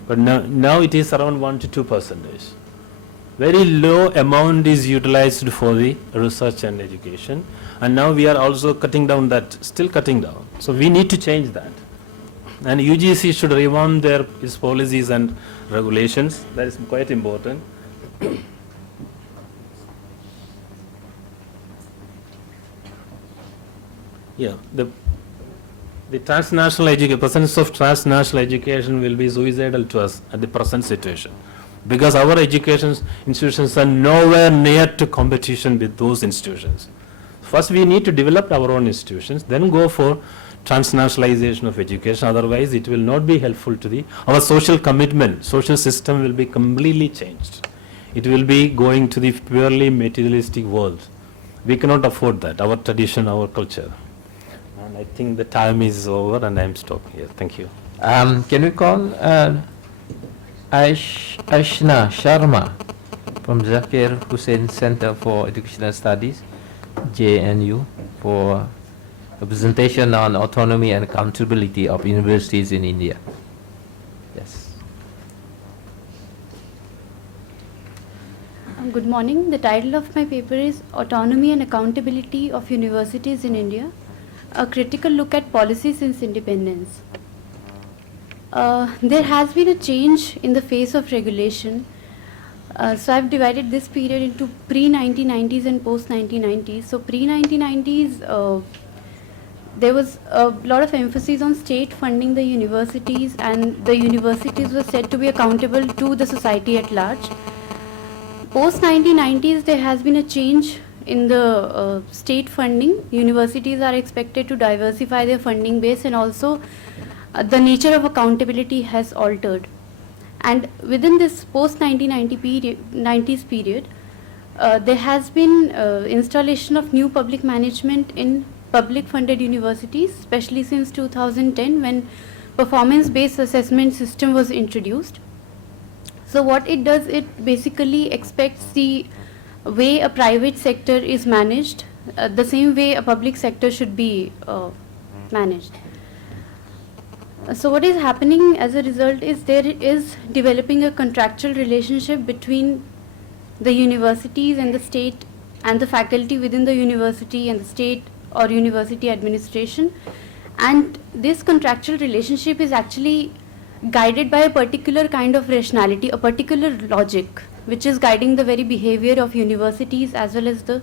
but now it is around 1 to 2%. Very low amount is utilized for the research and education, and now we are also cutting down that, still cutting down. So we need to change that. And UGC should revamp its policies and regulations. That is quite important. Yeah, the transnational education, presence of transnational education will be suicidal to us at the present situation, because our education institutions are nowhere near to competition with those institutions. First, we need to develop our own institutions, then go for transnationalization of education. Otherwise, it will not be helpful to our social commitment. Social system will be completely changed. It will be going to the purely materialistic world. We cannot afford that, our tradition, our culture. And I think the time is over and I am stopping here. Thank you. Can we call Ashna Sharma from Zakir Hussain Center for Educational Studies, JNU, for a presentation on autonomy and accountability of universities in India. Yes. Good morning. The title of my paper is Autonomy and Accountability of Universities in India, a critical look at policy since independence. There has been a change in the face of regulation. So I've divided this period into pre-1990s and post-1990s. So pre-1990s, there was a lot of emphasis on state funding the universities, and the universities were said to be accountable to the society at large. Post-1990s, there has been a change in the state funding. Universities are expected to diversify their funding base, and also the nature of accountability has altered. And within this post-1990s period, there has been installation of new public management in public funded universities, especially since 2010 when performance-based assessment system was introduced. So what it does, it basically expects the way a private sector is managed, the same way a public sector should be managed. So what is happening as a result is there is developing a contractual relationship between the universities and the state and the faculty within the university and the state or university administration, and this contractual relationship is actually guided by a particular kind of rationality, a particular logic which is guiding the very behavior of universities as well as the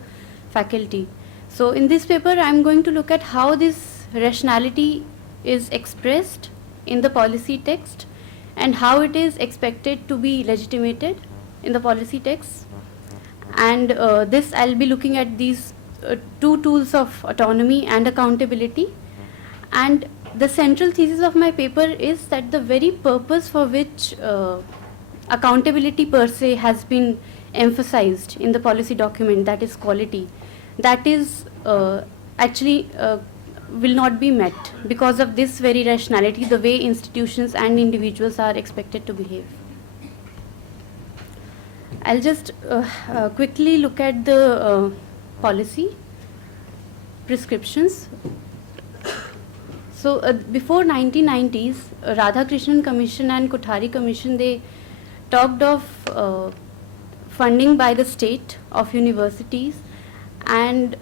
faculty. So in this paper I am going to look at how this rationality is expressed in the policy text and how it is expected to be legitimated in the policy text. And this I'll be looking at these two tools of autonomy and accountability. And the central thesis of my paper is that the very purpose for which accountability per se has been emphasized in the policy document, that is quality, that is actually will not be met because of this very rationality, the way institutions and individuals are expected to behave. I'll just quickly look at the policy prescriptions. So before 1990s, Radhakrishna Commission and Kothari Commission, they talked of funding by the state of universities, and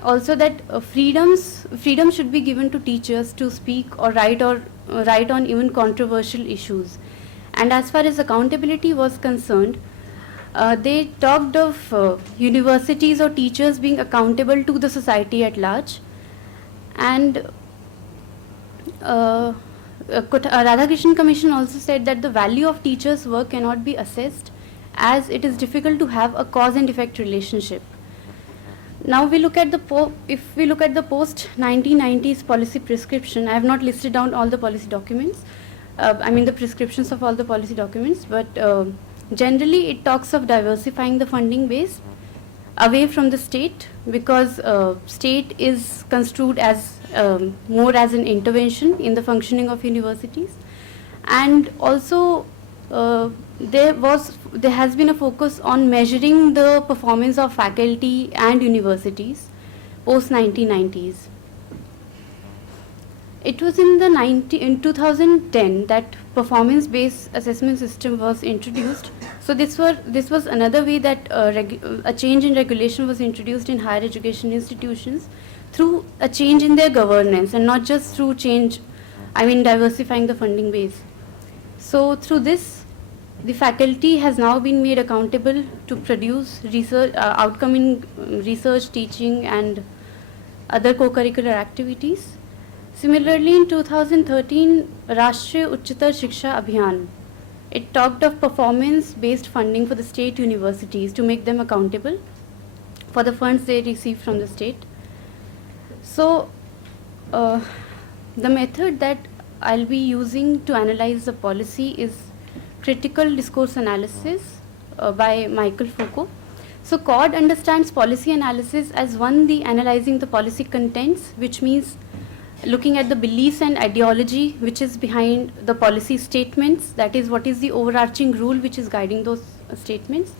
also that freedom should be given to teachers to speak or write on even controversial issues. And as far as accountability was concerned, they talked of universities or teachers being accountable to the society at large. And Radhakrishna Commission also said that the value of teachers' work cannot be assessed as it is difficult to have a cause and effect relationship. Now we look at if we look at the post-1990s policy prescription, I have not listed down all the policy documents, I mean the prescriptions of all the policy documents, but generally it talks of diversifying the funding base away from the state, because state is construed as more as an intervention in the functioning of universities. And also there has been a focus on measuring the performance of faculty and universities post 1990s. It was in 2010 that performance-based assessment system was introduced. So this was another way that a change in regulation was introduced in higher education institutions through a change in their governance, and not just through diversifying the funding base. So through this, the faculty has now been made accountable to produce research, outcome in research, teaching, and other co-curricular activities. Similarly, in 2013, Rashtriya Uchchatar Shiksha Abhiyan, it talked of performance-based funding for the state universities to make them accountable for the funds they receive from the state. So, the method that I'll be using to analyze the policy is critical discourse analysis by Michael Foucault. So, COD understands policy analysis as the analyzing the policy contents, which means looking at the beliefs and ideology which is behind the policy statements, that is what is the overarching rule which is guiding those statements,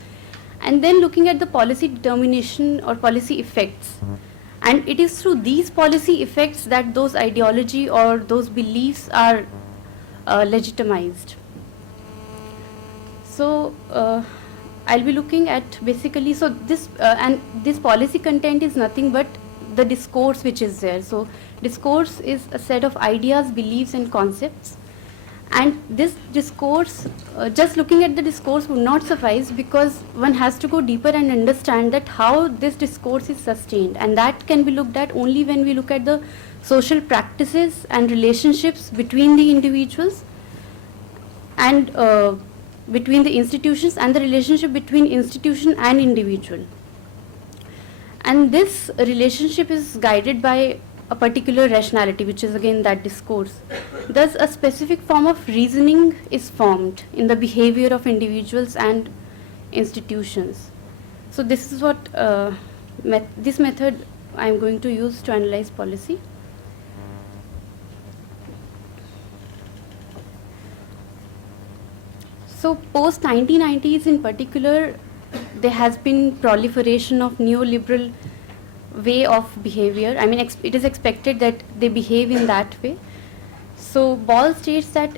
and then looking at the policy determination or policy effects. And it is through these policy effects that those ideology or those beliefs are legitimized. So I'll be looking at basically, so this and this policy content is nothing but the discourse which is there. So discourse is a set of ideas, beliefs, and concepts. And this discourse, just looking at the discourse would not suffice, because one has to go deeper and understand that how this discourse is sustained, and that can be looked at only when we look at the social practices and relationships between the individuals and between the institutions, and the relationship between institution and individual. And this relationship is guided by a particular rationality, which is again that discourse. Thus, a specific form of reasoning is formed in the behavior of individuals and institutions. So this is what this method I am going to use to analyze policy. So post 1990s in particular, there has been proliferation of neoliberal way of behavior. I mean, it is expected that they behave in that way. So Ball states that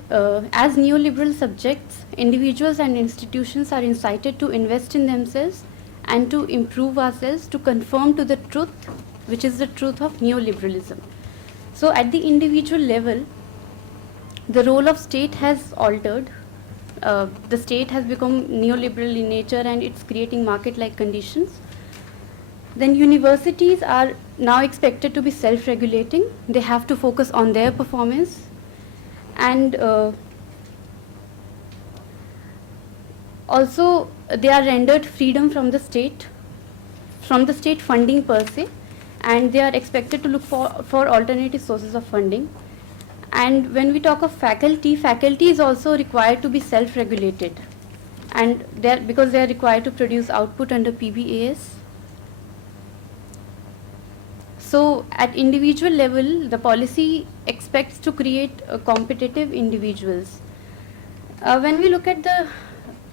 as neoliberal subjects, individuals and institutions are incited to invest in themselves and to improve ourselves to conform to the truth, which is the truth of neoliberalism. So at the individual level, the role of state has altered. The state has become neoliberal in nature and it's creating market-like conditions. Then universities are now expected to be self-regulating. They have to focus on their performance. And also they are rendered freedom from the state funding per se, and they are expected to look for alternative sources of funding. And when we talk of faculty is also required to be self-regulated, and because they are required to produce output under PBAS. So at individual level, the policy expects to create competitive individuals. When we look at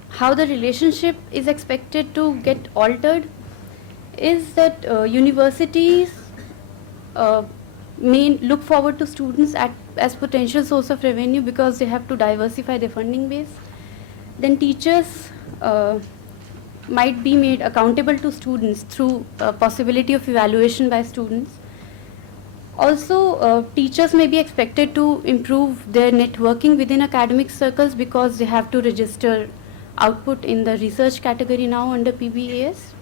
how the relationship is expected to get altered, is that universities may look forward to students as potential source of revenue because they have to diversify their funding base. Then teachers might be made accountable to students through possibility of evaluation by students. Also, teachers may be expected to improve their networking within academic circles because they have to register output in the research category now under PBAS.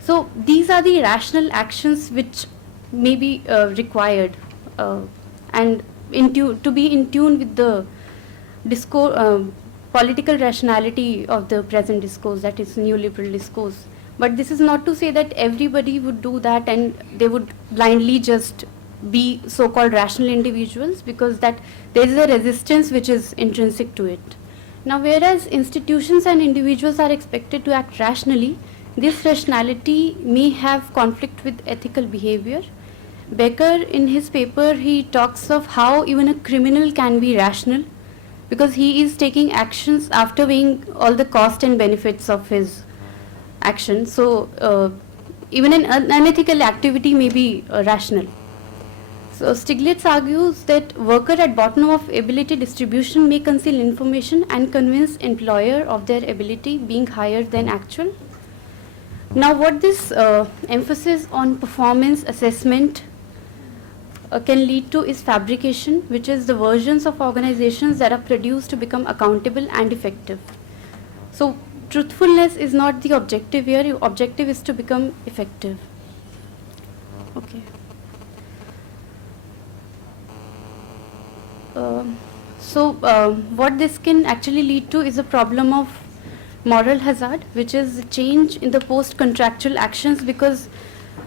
So these are the rational actions which may be required and to be in tune with the political rationality of the present discourse, that is neoliberal discourse. But this is not to say that everybody would do that and they would blindly just be so-called rational individuals, because that there is a resistance which is intrinsic to it. Now, whereas institutions and individuals are expected to act rationally, this rationality may have conflict with ethical behavior. Becker, in his paper, he talks of how even a criminal can be rational, because he is taking actions after weighing all the cost and benefits of his action. So even an unethical activity may be rational. So Stiglitz argues that worker at bottom of ability distribution may conceal information and convince employer of their ability being higher than actual. Now what this emphasis on performance assessment can lead to is fabrication, which is the versions of organizations that are produced to become accountable and effective. So truthfulness is not the objective here. The objective is to become effective. Okay. What this can actually lead to is a problem of moral hazard, which is a change in the post-contractual actions, because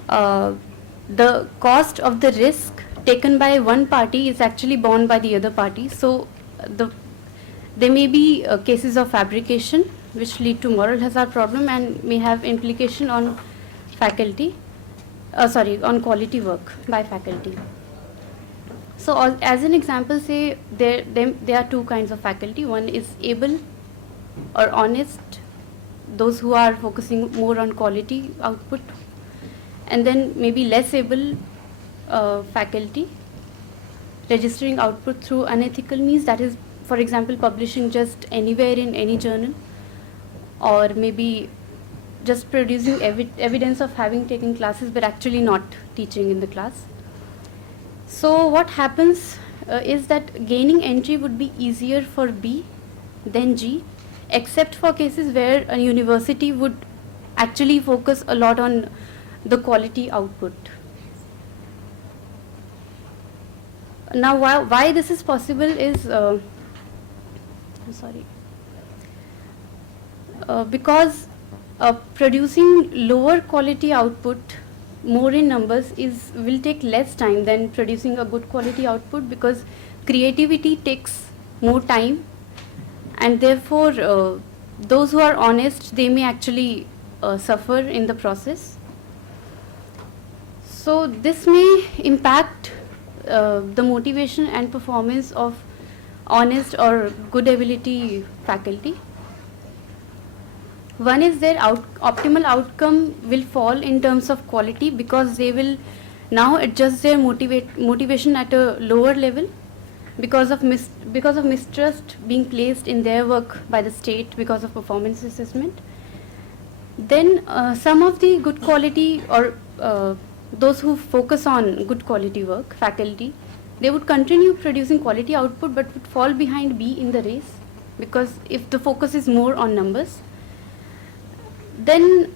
the cost of the risk taken by one party is actually borne by the other party. So there may be cases of fabrication which lead to moral hazard problem and may have implication on faculty, on quality work by faculty. So as an example, say there are two kinds of faculty. One is able or honest, those who are focusing more on quality output, and then maybe less able faculty registering output through unethical means, that is, for example, publishing just anywhere in any journal, or maybe just producing evidence of having taken classes but actually not teaching in the class. So what happens is that gaining entry would be easier for B than G, except for cases where a university would actually focus a lot on the quality output. Now why this is possible is because producing lower quality output more in numbers will take less time than producing a good quality output, because creativity takes more time, and therefore those who are honest, they may actually suffer in the process. So this may impact the motivation and performance of honest or good ability faculty. One is their optimal outcome will fall in terms of quality, because they will now adjust their motivation at a lower level because of mistrust being placed in their work by the state because of performance assessment. Then some of the good quality or those who focus on good quality work, faculty, they would continue producing quality output but would fall behind B in the race, because if the focus is more on numbers. Then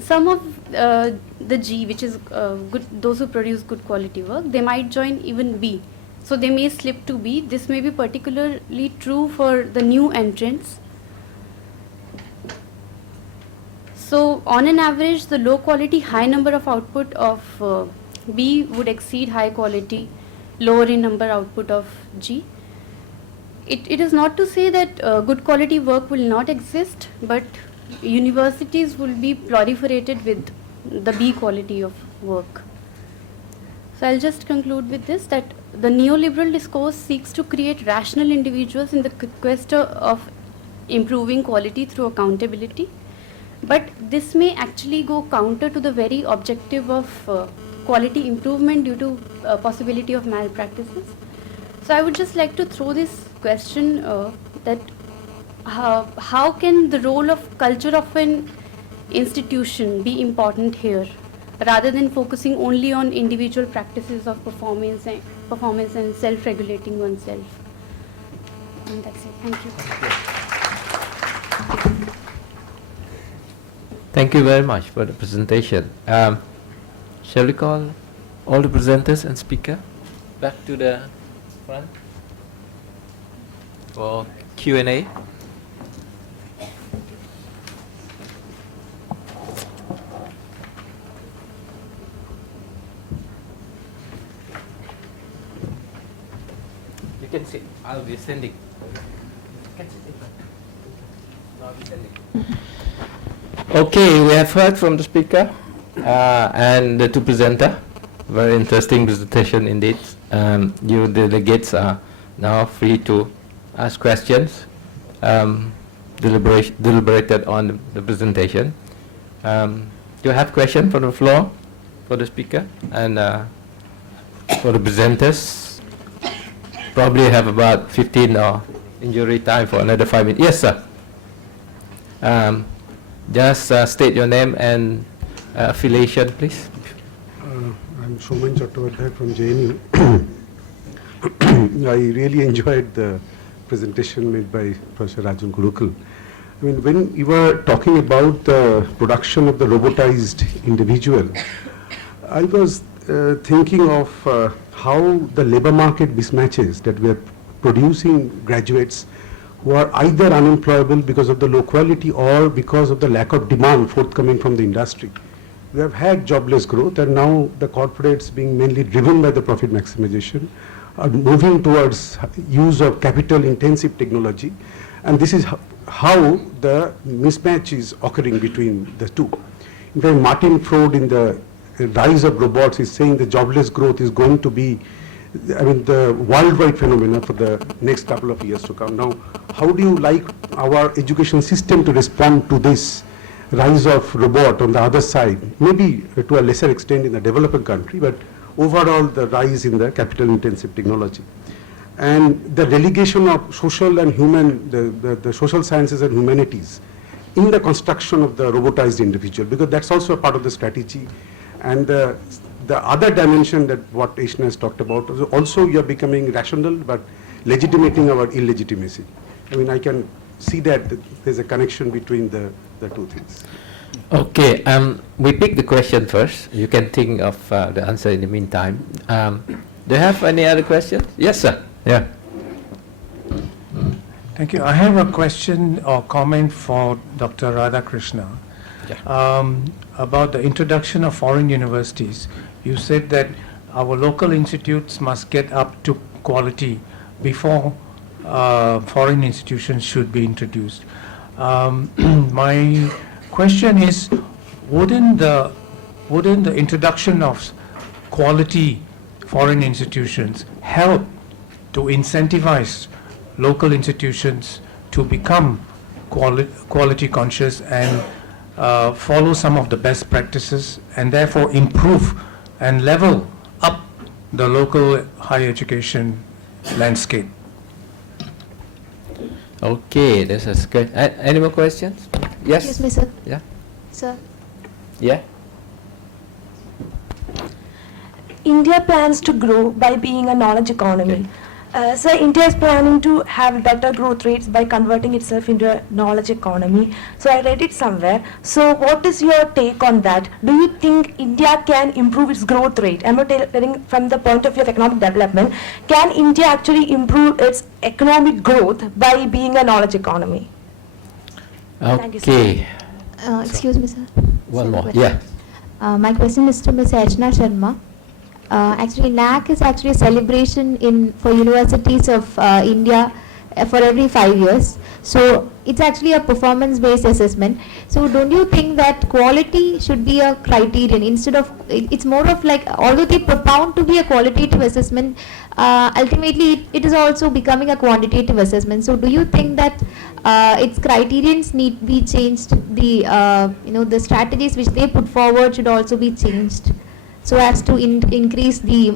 some of the G, which is those who produce good quality work, they might join even B. So they may slip to B. This may be particularly true for the new entrants. So on an average, the low quality high number of output of B would exceed high quality lower in number output of G. It is not to say that good quality work will not exist, but universities will be proliferated with the B quality of work. So I'll just conclude with this, that the neoliberal discourse seeks to create rational individuals in the quest of improving quality through accountability. But this may actually go counter to the very objective of quality improvement due to possibility of malpractices. So I would just like to throw this question that how can the role of culture of an institution be important here, rather than focusing only on individual practices of performance and self-regulating oneself. And that's it. Thank you. Thank you very much for the presentation. Shall we call all the presenters and speaker back to the front for Q&A? You can sit. I'll be sending. You can sit. I'll be sending. Okay, we have heard from the speaker and the two presenters. Very interesting presentation indeed. You delegates are now free to ask questions, deliberated on the presentation. Do you have questions from the floor for the speaker and for the presenters? Probably have about 15 or injury time for another 5 minutes. Yes, sir. Just state your name and affiliation, please. I'm Shoman Chattopadhyay from JNU. I really enjoyed the presentation made by Professor Rajan Gurukul. I mean, when you were talking about the production of the robotized individual, I was thinking of how the labor market mismatches that we are producing graduates who are either unemployable because of the low quality or because of the lack of demand forthcoming from the industry. We have had jobless growth, and now the corporates, being mainly driven by the profit maximization, are moving towards use of capital intensive technology, and this is how the mismatch is occurring between the two. In fact, Martin Freud in the Rise of Robots is saying the jobless growth is going to be, I mean, the worldwide phenomena for the next couple of years to come. Now, how do you like our education system to respond to this rise of robot on the other side? Maybe to a lesser extent in the developing country, but overall the rise in the capital intensive technology. And the relegation of social and human, the social sciences and humanities in the construction of the robotized individual, because that's also a part of the strategy. And the other dimension that what Ishna has talked about, also you are becoming rational but legitimating our illegitimacy. I mean, I can see that there's a connection between the two things. Okay, we pick the question first. You can think of the answer in the meantime. Do you have any other questions? Yes, sir. Yeah. Thank you. I have a question or comment for Dr. Radhakrishna. About the introduction of foreign universities. You said that our local institutes must get up to quality before foreign institutions should be introduced. My question is, wouldn't the introduction of quality foreign institutions help to incentivize local institutions to become quality conscious and follow some of the best practices, and therefore improve and level up the local higher education landscape? Okay, this is good. Any more questions? Yes? Excuse me, sir. Yeah? Sir. Yeah? India plans to grow by being a knowledge economy. So India is planning to have better growth rates by converting itself into a knowledge economy. So I read it somewhere. So what is your take on that? Do you think India can improve its growth rate? I'm not telling from the point of view of economic development. Can India actually improve its economic growth by being a knowledge economy? Thank you, sir. Okay. Excuse me, sir. One Sir, more. question. Yeah. My question is to Ms. Archana Sharma. Actually, NAC is actually a celebration for universities of India for every 5 years. So it's actually a performance-based assessment. So don't you think that quality should be a criterion instead of, it's more of like, although they propound to be a qualitative assessment, ultimately it is also becoming a quantitative assessment. So do you think that its criterions need to be changed? The strategies which they put forward should also be changed, so as to increase the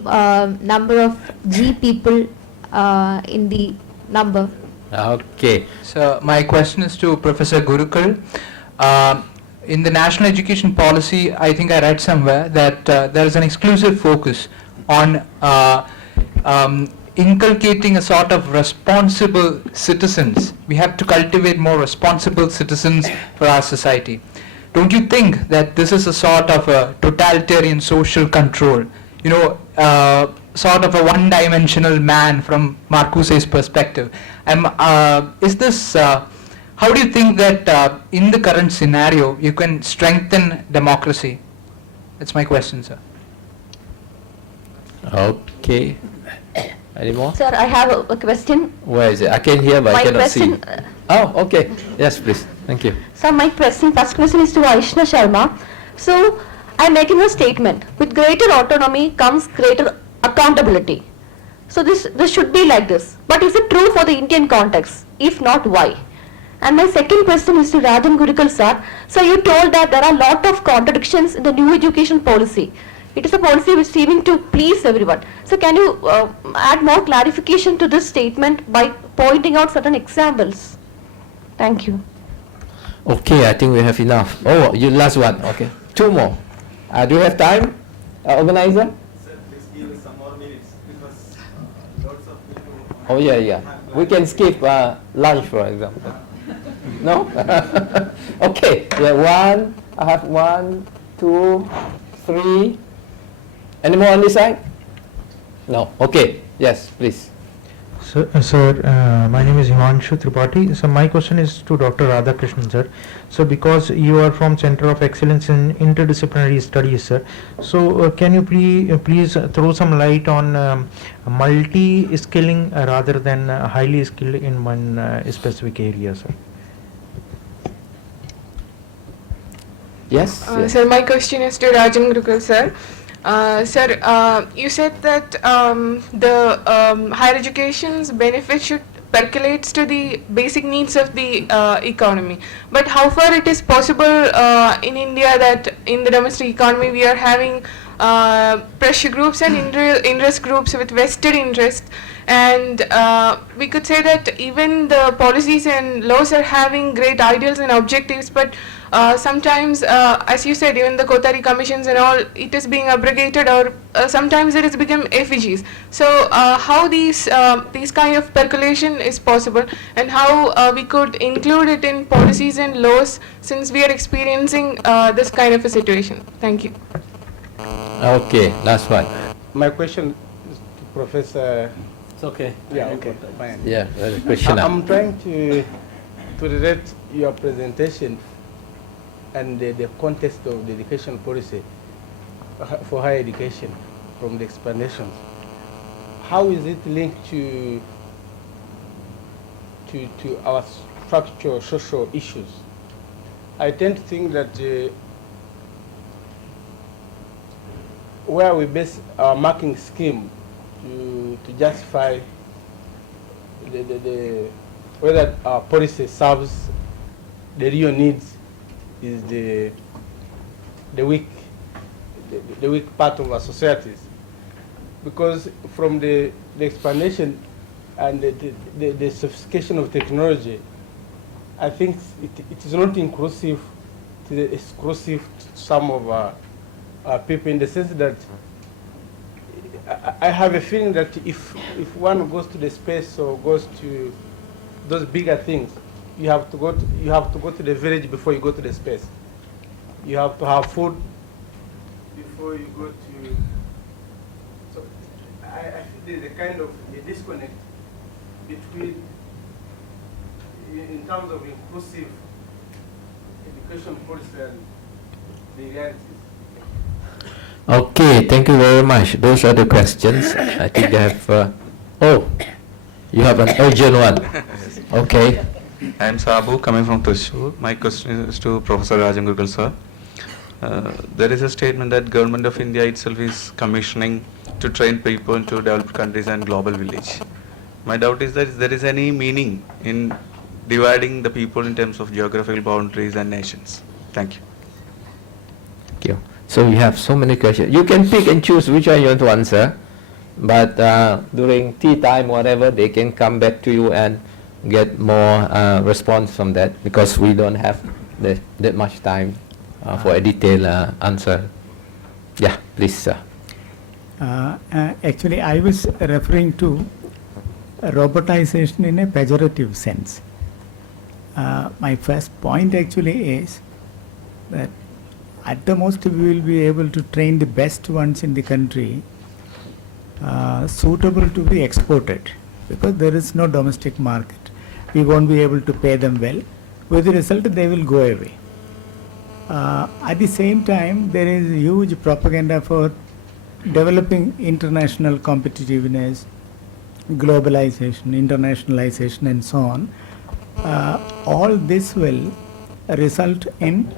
number of G people in the number. Okay. So my question is to Professor Gurukul. In the national education policy, I think I read somewhere that there is an exclusive focus on inculcating a sort of responsible citizens. We have to cultivate more responsible citizens for our society. Don't you think that this is a sort of a totalitarian social control? Sort of a one-dimensional man from Marcuse's perspective. Is this? How do you think that in the current scenario you can strengthen democracy? That's my question, sir. Okay. Any more? Sir, I have a question. Where is it? I can hear but I cannot see. Oh, okay. Yes, please. Thank you. So my first question is to Aishna Sharma. So I'm making a statement. With greater autonomy comes greater accountability. So this should be like this. But is it true for the Indian context? If not, why? And my second question is to Rajan Gurukul sir. So you told that there are a lot of contradictions in the new education policy. It is a policy which is seeming to please everyone. So can you add more clarification to this statement by pointing out certain examples? Thank you. Okay, I think we have enough. Oh, you last one. Okay. Two more. Do you have time, organizer? Sir, please give us some more minutes because lots of people. Oh, yeah. We can skip lunch, for example. No? Okay. Yeah, one. I have 1, 2, 3. Any more on this side? No. Okay. Yes, please. Sir, my name is Himanshu Tripathi. So my question is to Dr. Radhakrishnan, sir. So because you are from Center of Excellence in Interdisciplinary Studies, sir. So can you please throw some light on multi-skilling rather than highly skilled in one specific area, sir? Yes. Sir, my question is to Rajan Gurukul, sir. Sir, you said that the higher education's benefit should percolate to the basic needs of the economy. But how far it is possible in India that in the domestic economy we are having pressure groups and interest groups with vested interest, and we could say that even the policies and laws are having great ideals and objectives, but sometimes, as you said, even the Kothari commissions and all, it is being abrogated, or sometimes it has become effigies. So how these kind of percolation is possible, and how we could include it in policies and laws, since we are experiencing this kind of a situation. Thank you. Okay, last one. My question is to Professor. It's okay. Yeah, okay, fine. Yeah, question. I'm trying to relate your presentation and the context of the education policy for higher education from the explanations. How is it linked to to our structural social issues. I tend to think that where we base our marking scheme to justify whether our policy serves the real needs is the weak part of our societies, because from the explanation and the sophistication of technology, I think it is not inclusive, it is exclusive to some of our people, in the sense that I have a feeling that if one goes to the space or goes to those bigger things, you have to go to the village before you go to the space. You have to have food before you go to. So I feel there's a kind of a disconnect between, in terms of inclusive education policy and the realities. Okay, thank you very much. Those are the questions. I think they have. Oh, you have an urgent one. Okay. I am Sabu, coming from Thrissur. My question is to Professor Rajan Gurgal, sir. There is a statement that Government of India itself is commissioning to train people into developed countries and global village. My doubt is that if there is any meaning in dividing the people in terms of geographical boundaries and nations. Thank you. Thank you. So you have so many questions. You can pick and choose which one you want to answer, but during tea time, whatever, they can come back to you and get more response from that, because we don't have that much time for a detailed answer. Yeah, please, sir. Actually, I was referring to robotization in a pejorative sense. My first point actually is that at the most we will be able to train the best ones in the country suitable to be exported, because there is no domestic market. We won't be able to pay them well. With the result, they will go away. At the same time, there is huge propaganda for developing international competitiveness, globalization, internationalization, and so on. All this will result in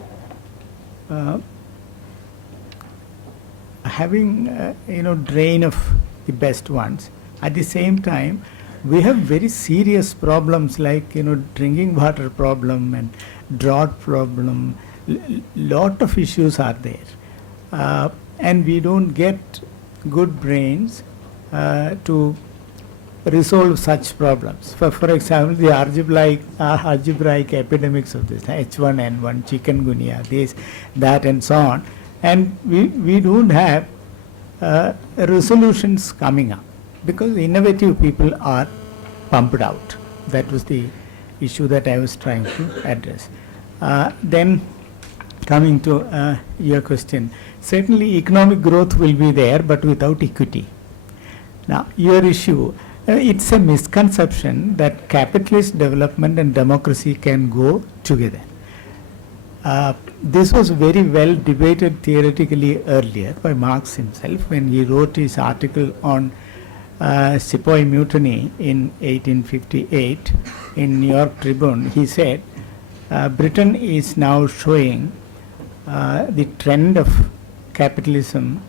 having drain of the best ones. At the same time, we have very serious problems like drinking water problem and drought problem. Lot of issues are there, and we don't get good brains to resolve such problems. For example, the algebraic epidemics of this H1N1, chikungunya, this, that, and so on, and we don't have resolutions coming up, because innovative people are pumped out. That was the issue that I was trying to address. Then coming to your question, certainly economic growth will be there, but without equity. Now, your issue, it's a misconception that capitalist development and democracy can go together. This was very well debated theoretically earlier by Marx himself when he wrote his article on Sepoy Mutiny in 1858 in New York Tribune. He said, Britain is now showing the trend of capitalism,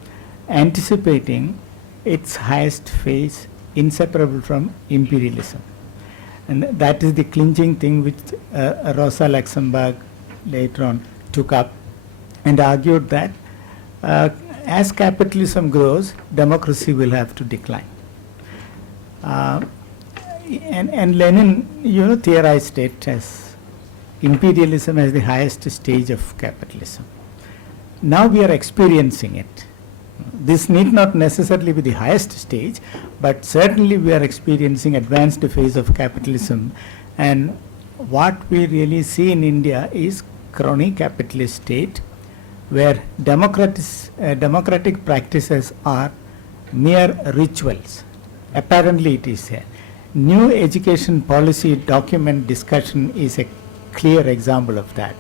anticipating its highest phase, inseparable from imperialism. And that is the clinching thing which Rosa Luxemburg later on took up and argued that as capitalism grows, democracy will have to decline. And Lenin, theorized it as imperialism as the highest stage of capitalism. Now we are experiencing it. This need not necessarily be the highest stage, but certainly we are experiencing advanced phase of capitalism. And what we really see in India is crony capitalist state, where democratic practices are mere rituals. Apparently it is a new education policy document discussion is a clear example of that.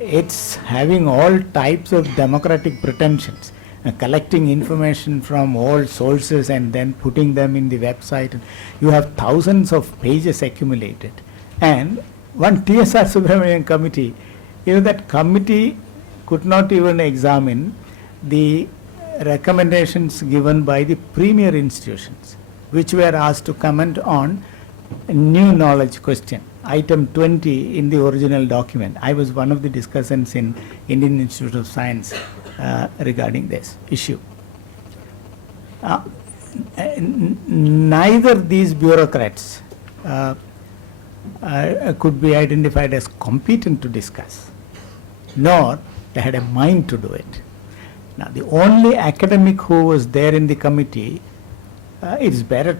It's having all types of democratic pretensions, collecting information from all sources and then putting them in the website. You have thousands of pages accumulated. And one TSR Subramanian committee, that committee could not even examine the recommendations given by the premier institutions, which were asked to comment on a new knowledge question, item 20 in the original document. I was one of the discussants in Indian Institute of Science regarding this issue. Neither these bureaucrats could be identified as competent to discuss, nor they had a mind to do it. Now, the only academic who was there in the committee, it's better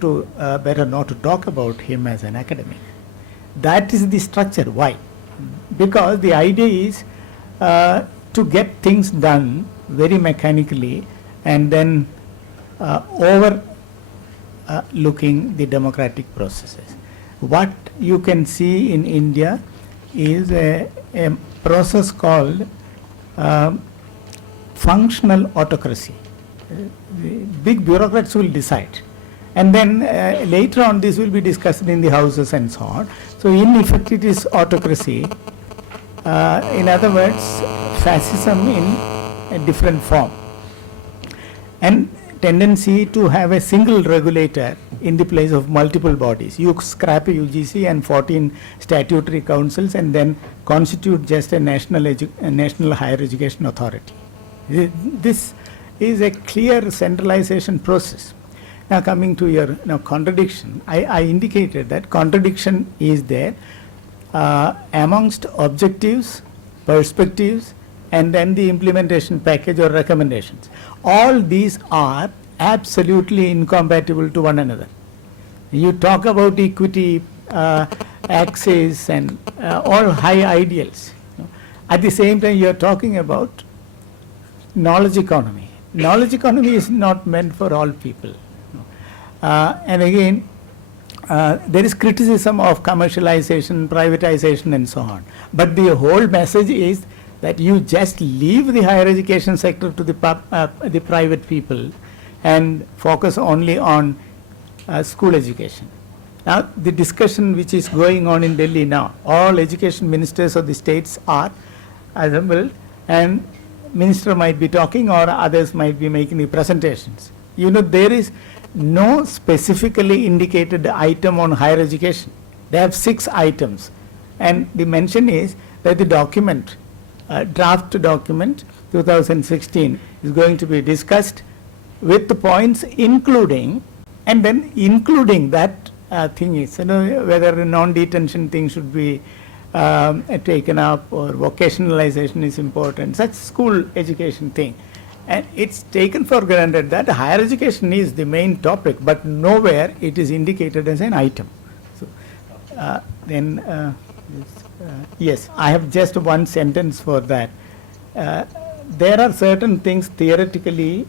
not to talk about him as an academic. That is the structure. Why? Because the idea is to get things done very mechanically and then overlooking the democratic processes. What you can see in India is a process called functional autocracy. Big bureaucrats will decide, and then later on this will be discussed in the houses and so on. So in effect it is autocracy. In other words, fascism in a different form, and tendency to have a single regulator in the place of multiple bodies. You scrap a UGC and 14 statutory councils and then constitute just a national higher education authority. This is a clear centralization process. Now coming to your contradiction, I indicated that contradiction is there amongst objectives, perspectives, and then the implementation package or recommendations. All these are absolutely incompatible to one another. You talk about equity, access, and all high ideals. At the same time, you are talking about knowledge economy. Knowledge economy is not meant for all people. And again, there is criticism of commercialization, privatization, and so on. But the whole message is that you just leave the higher education sector to the private people and focus only on school education. Now, the discussion which is going on in Delhi now, all education ministers of the states are assembled, and minister might be talking or others might be making the presentations. There is no specifically indicated item on higher education. They have 6 items, and the mention is that the document, draft document 2016 is going to be discussed with the points including, and then including that thing is, whether non-detention thing should be taken up or vocationalization is important, such school education thing. And it's taken for granted that higher education is the main topic, but nowhere it is indicated as an item. So, yes, I have just one sentence for that. There are certain things theoretically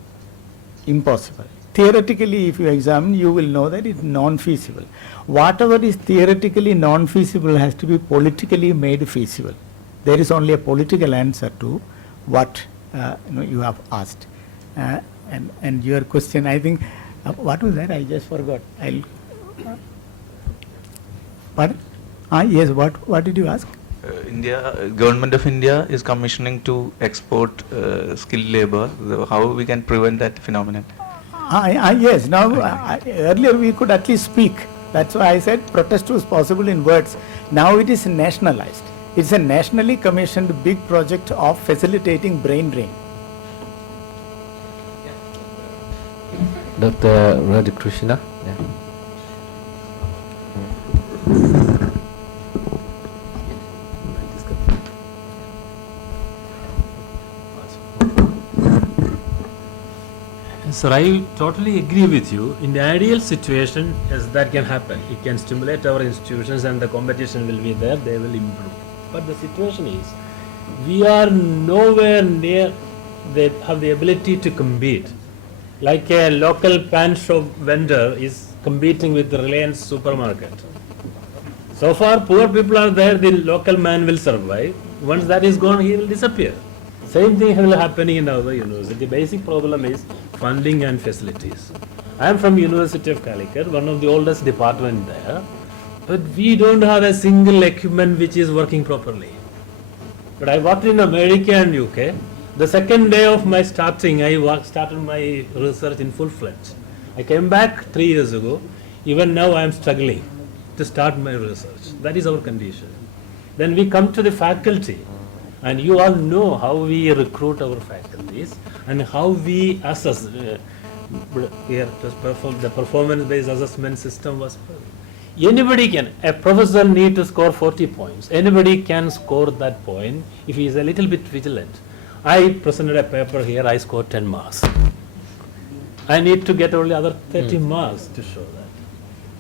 impossible. Theoretically, if you examine, you will know that it's non-feasible. Whatever is theoretically non-feasible has to be politically made feasible. There is only a political answer to what you have asked. And your question, I think, what was that? I just forgot. Pardon? Yes, what did you ask? Government of India is commissioning to export skilled labor. How we can prevent that phenomenon? Yes, now earlier we could at least speak. That's why I said protest was possible in words. Now it is nationalized. It's a nationally commissioned big project of facilitating brain drain. Dr. Radhakrishna. Yeah. Sir, I totally agree with you. In the ideal situation, yes, that can happen. It can stimulate our institutions and the competition will be there, they will improve. But the situation is, we are nowhere near they have the ability to compete. Like a local pan shop vendor is competing with the Reliance supermarket. So far, poor people are there, the local man will survive. Once that is gone, he will disappear. Same thing will happen in our university. The basic problem is funding and facilities. I am from University of Calicut, one of the oldest department there. but we don't have a single equipment which is working properly. But I worked in America and UK. The second day of my starting, started my research in full-fledged. I came back 3 years ago. Even now I am struggling to start my research. That is our condition. Then we come to the faculty, and you all know how we recruit our faculties and how we assess. Here, the performance-based assessment system was. Anybody can, a professor need to score 40 points. Anybody can score that point if he is a little bit vigilant. I presented a paper here, I scored 10 marks. I need to get only other 30 marks to show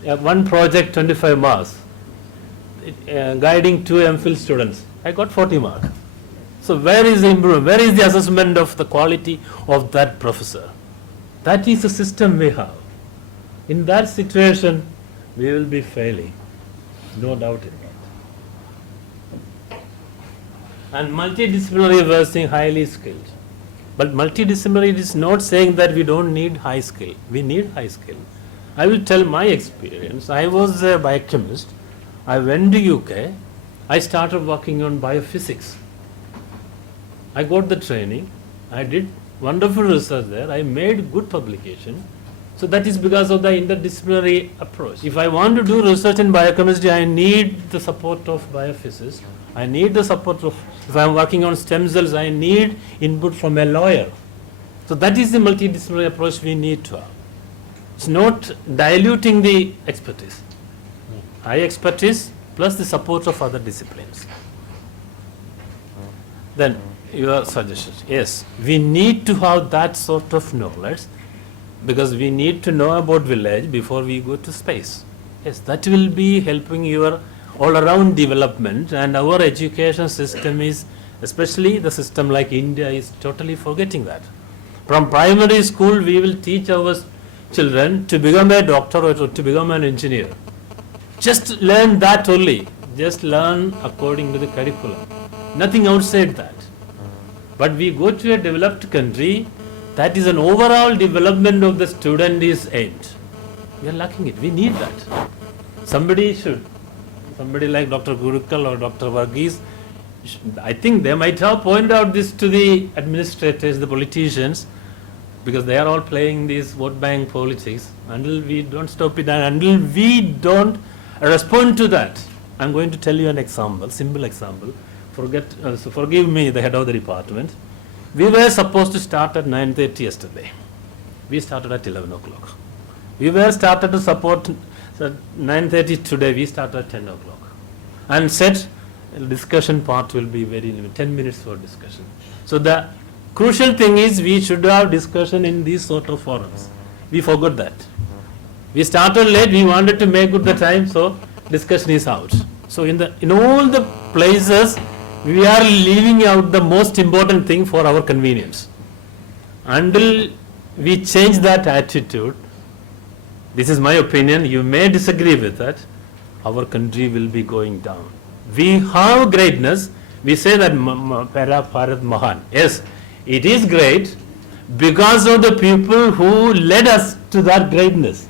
that. One project, 25 marks. Guiding 2 MPhil students, I got 40 marks. So where is the improvement? Where is the assessment of the quality of that professor? That is the system we have. In that situation, we will be failing, no doubt in that. And multidisciplinary was saying highly skilled. But multidisciplinary is not saying that we don't need high skill. We need high skill. I will tell my experience. I was a biochemist. I went to UK. I started working on biophysics. I got the training. I did wonderful research there. I made good publication. So that is because of the interdisciplinary approach. If I want to do research in biochemistry, I need the support of biophysicists. I need the support of, if I am working on stem cells, I need input from a lawyer. So that is the multidisciplinary approach we need to have. It's not diluting the expertise. High expertise plus the support of other disciplines. Then your suggestions. Yes, we need to have that sort of knowledge because we need to know about village before we go to space. Yes, that will be helping your all-around development, and our education system is, especially the system like India, is totally forgetting that. From primary school, we will teach our children to become a doctor or to become an engineer. Just learn that only. Just learn according to the curriculum. Nothing outside that. But we go to a developed country, that is an overall development of the student is aimed. We are lacking it. We need that. Somebody like Dr. Gurukal or Dr. Varghese, I think they might have pointed out this to the administrators, the politicians, because they are all playing this vote bank politics. Until we don't stop it and until we don't respond to that. I'm going to tell you an example, simple example. Forgive me, the head of the department. We were supposed to start at 9:30 yesterday. We started at 11 o'clock. We were started to support 9:30 today. We started at 10 o'clock. And said discussion part will be very limited, 10 minutes for discussion. So the crucial thing is we should have discussion in these sort of forums. We forgot that. We started late, we wanted to make good the time, so discussion is out. So in all the places, we are leaving out the most important thing for our convenience. Until we change that attitude, this is my opinion, you may disagree with that, our country will be going down. We have greatness, we say that Para Bharat Mahan. Yes, it is great because of the people who led us to that greatness.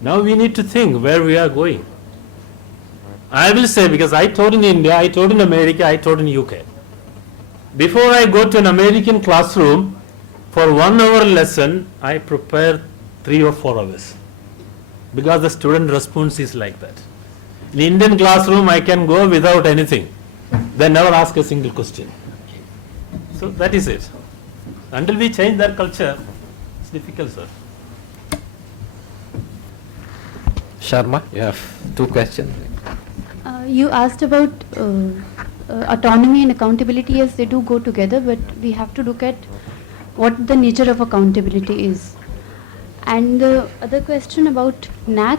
Now we need to think where we are going. I will say, because I taught in India, I taught in America, I taught in UK. Before I go to an American classroom, for 1 hour lesson, I prepare 3 or 4 hours. Because the student response is like that. In Indian classroom, I can go without anything. They never ask a single question. So that is it. Until we change that culture, it's difficult, sir. Sharma, you have 2 questions. You asked about autonomy and accountability. Yes, they do go together, but we have to look at what the nature of accountability is. And the other question about NAC,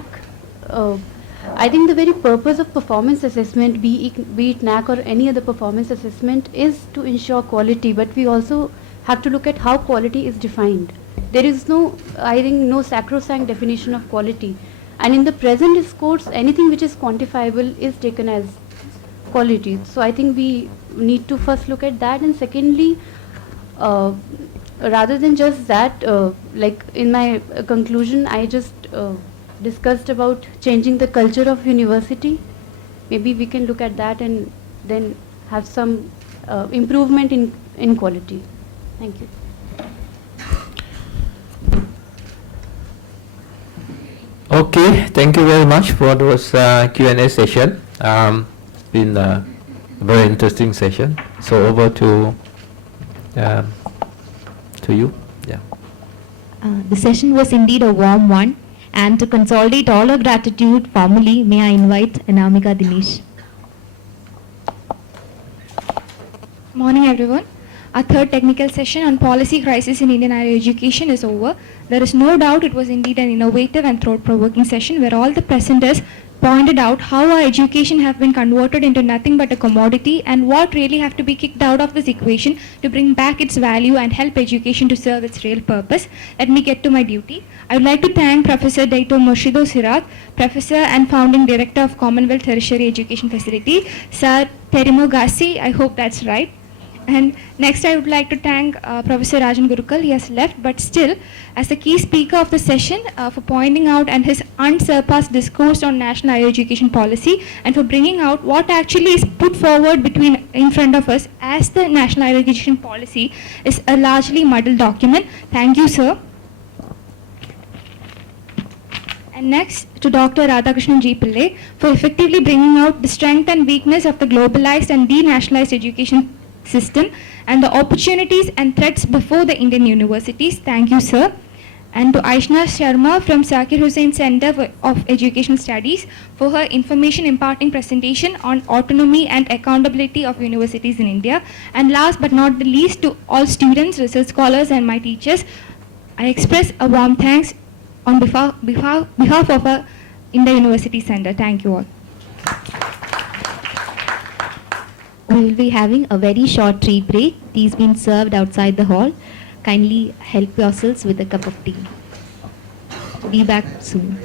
I think the very purpose of performance assessment, be it NAC or any other performance assessment, is to ensure quality, but we also have to look at how quality is defined. There is no, I think, no sacrosanct definition of quality. And in the present discourse, anything which is quantifiable is taken as quality. So I think we need to first look at that, and secondly, rather than just that, like in my conclusion, I just discussed about changing the culture of university. Maybe we can look at that and then have some improvement in quality. Thank you. Okay, thank you very much for those Q&A session. Been a very interesting session. So over to you. Yeah. The session was indeed a warm one, and to consolidate all our gratitude formally, may I invite Anamika Dinesh. Morning everyone. Our third technical session on policy crisis in Indian higher education is over. There is no doubt it was indeed an innovative and thought-provoking session where all the presenters pointed out how our education have been converted into nothing but a commodity and what really have to be kicked out of this equation to bring back its value and help education to serve its real purpose. Let me get to my duty. I would like to thank Professor Dr. Morshido Sirat, Professor and Founding Director of Commonwealth Tertiary Education Facility, Sir Terimo Gassi, I hope that's right. And next I would like to thank Professor Rajan Gurukul. He has left, but still, as the key speaker of the session, for pointing out and his unsurpassed discourse on national higher education policy and for bringing out what actually is put forward in front of us as the national higher education policy is a largely muddled document. Thank you, sir. And next to Dr. Radhakrishna G. Pillai for effectively bringing out the strength and weakness of the globalized and denationalized education system and the opportunities and threats before the Indian universities. Thank you, sir. And to Aishna Sharma from Zakir Hussain Center of Educational Studies for her information imparting presentation on autonomy and accountability of universities in India. And last but not the least, to all students, research scholars and my teachers, I express a warm thanks on behalf of our India University Center. Thank you all. We will be having a very short tea break. Tea is being served outside the hall. Kindly help yourselves with a cup of tea. Be back soon.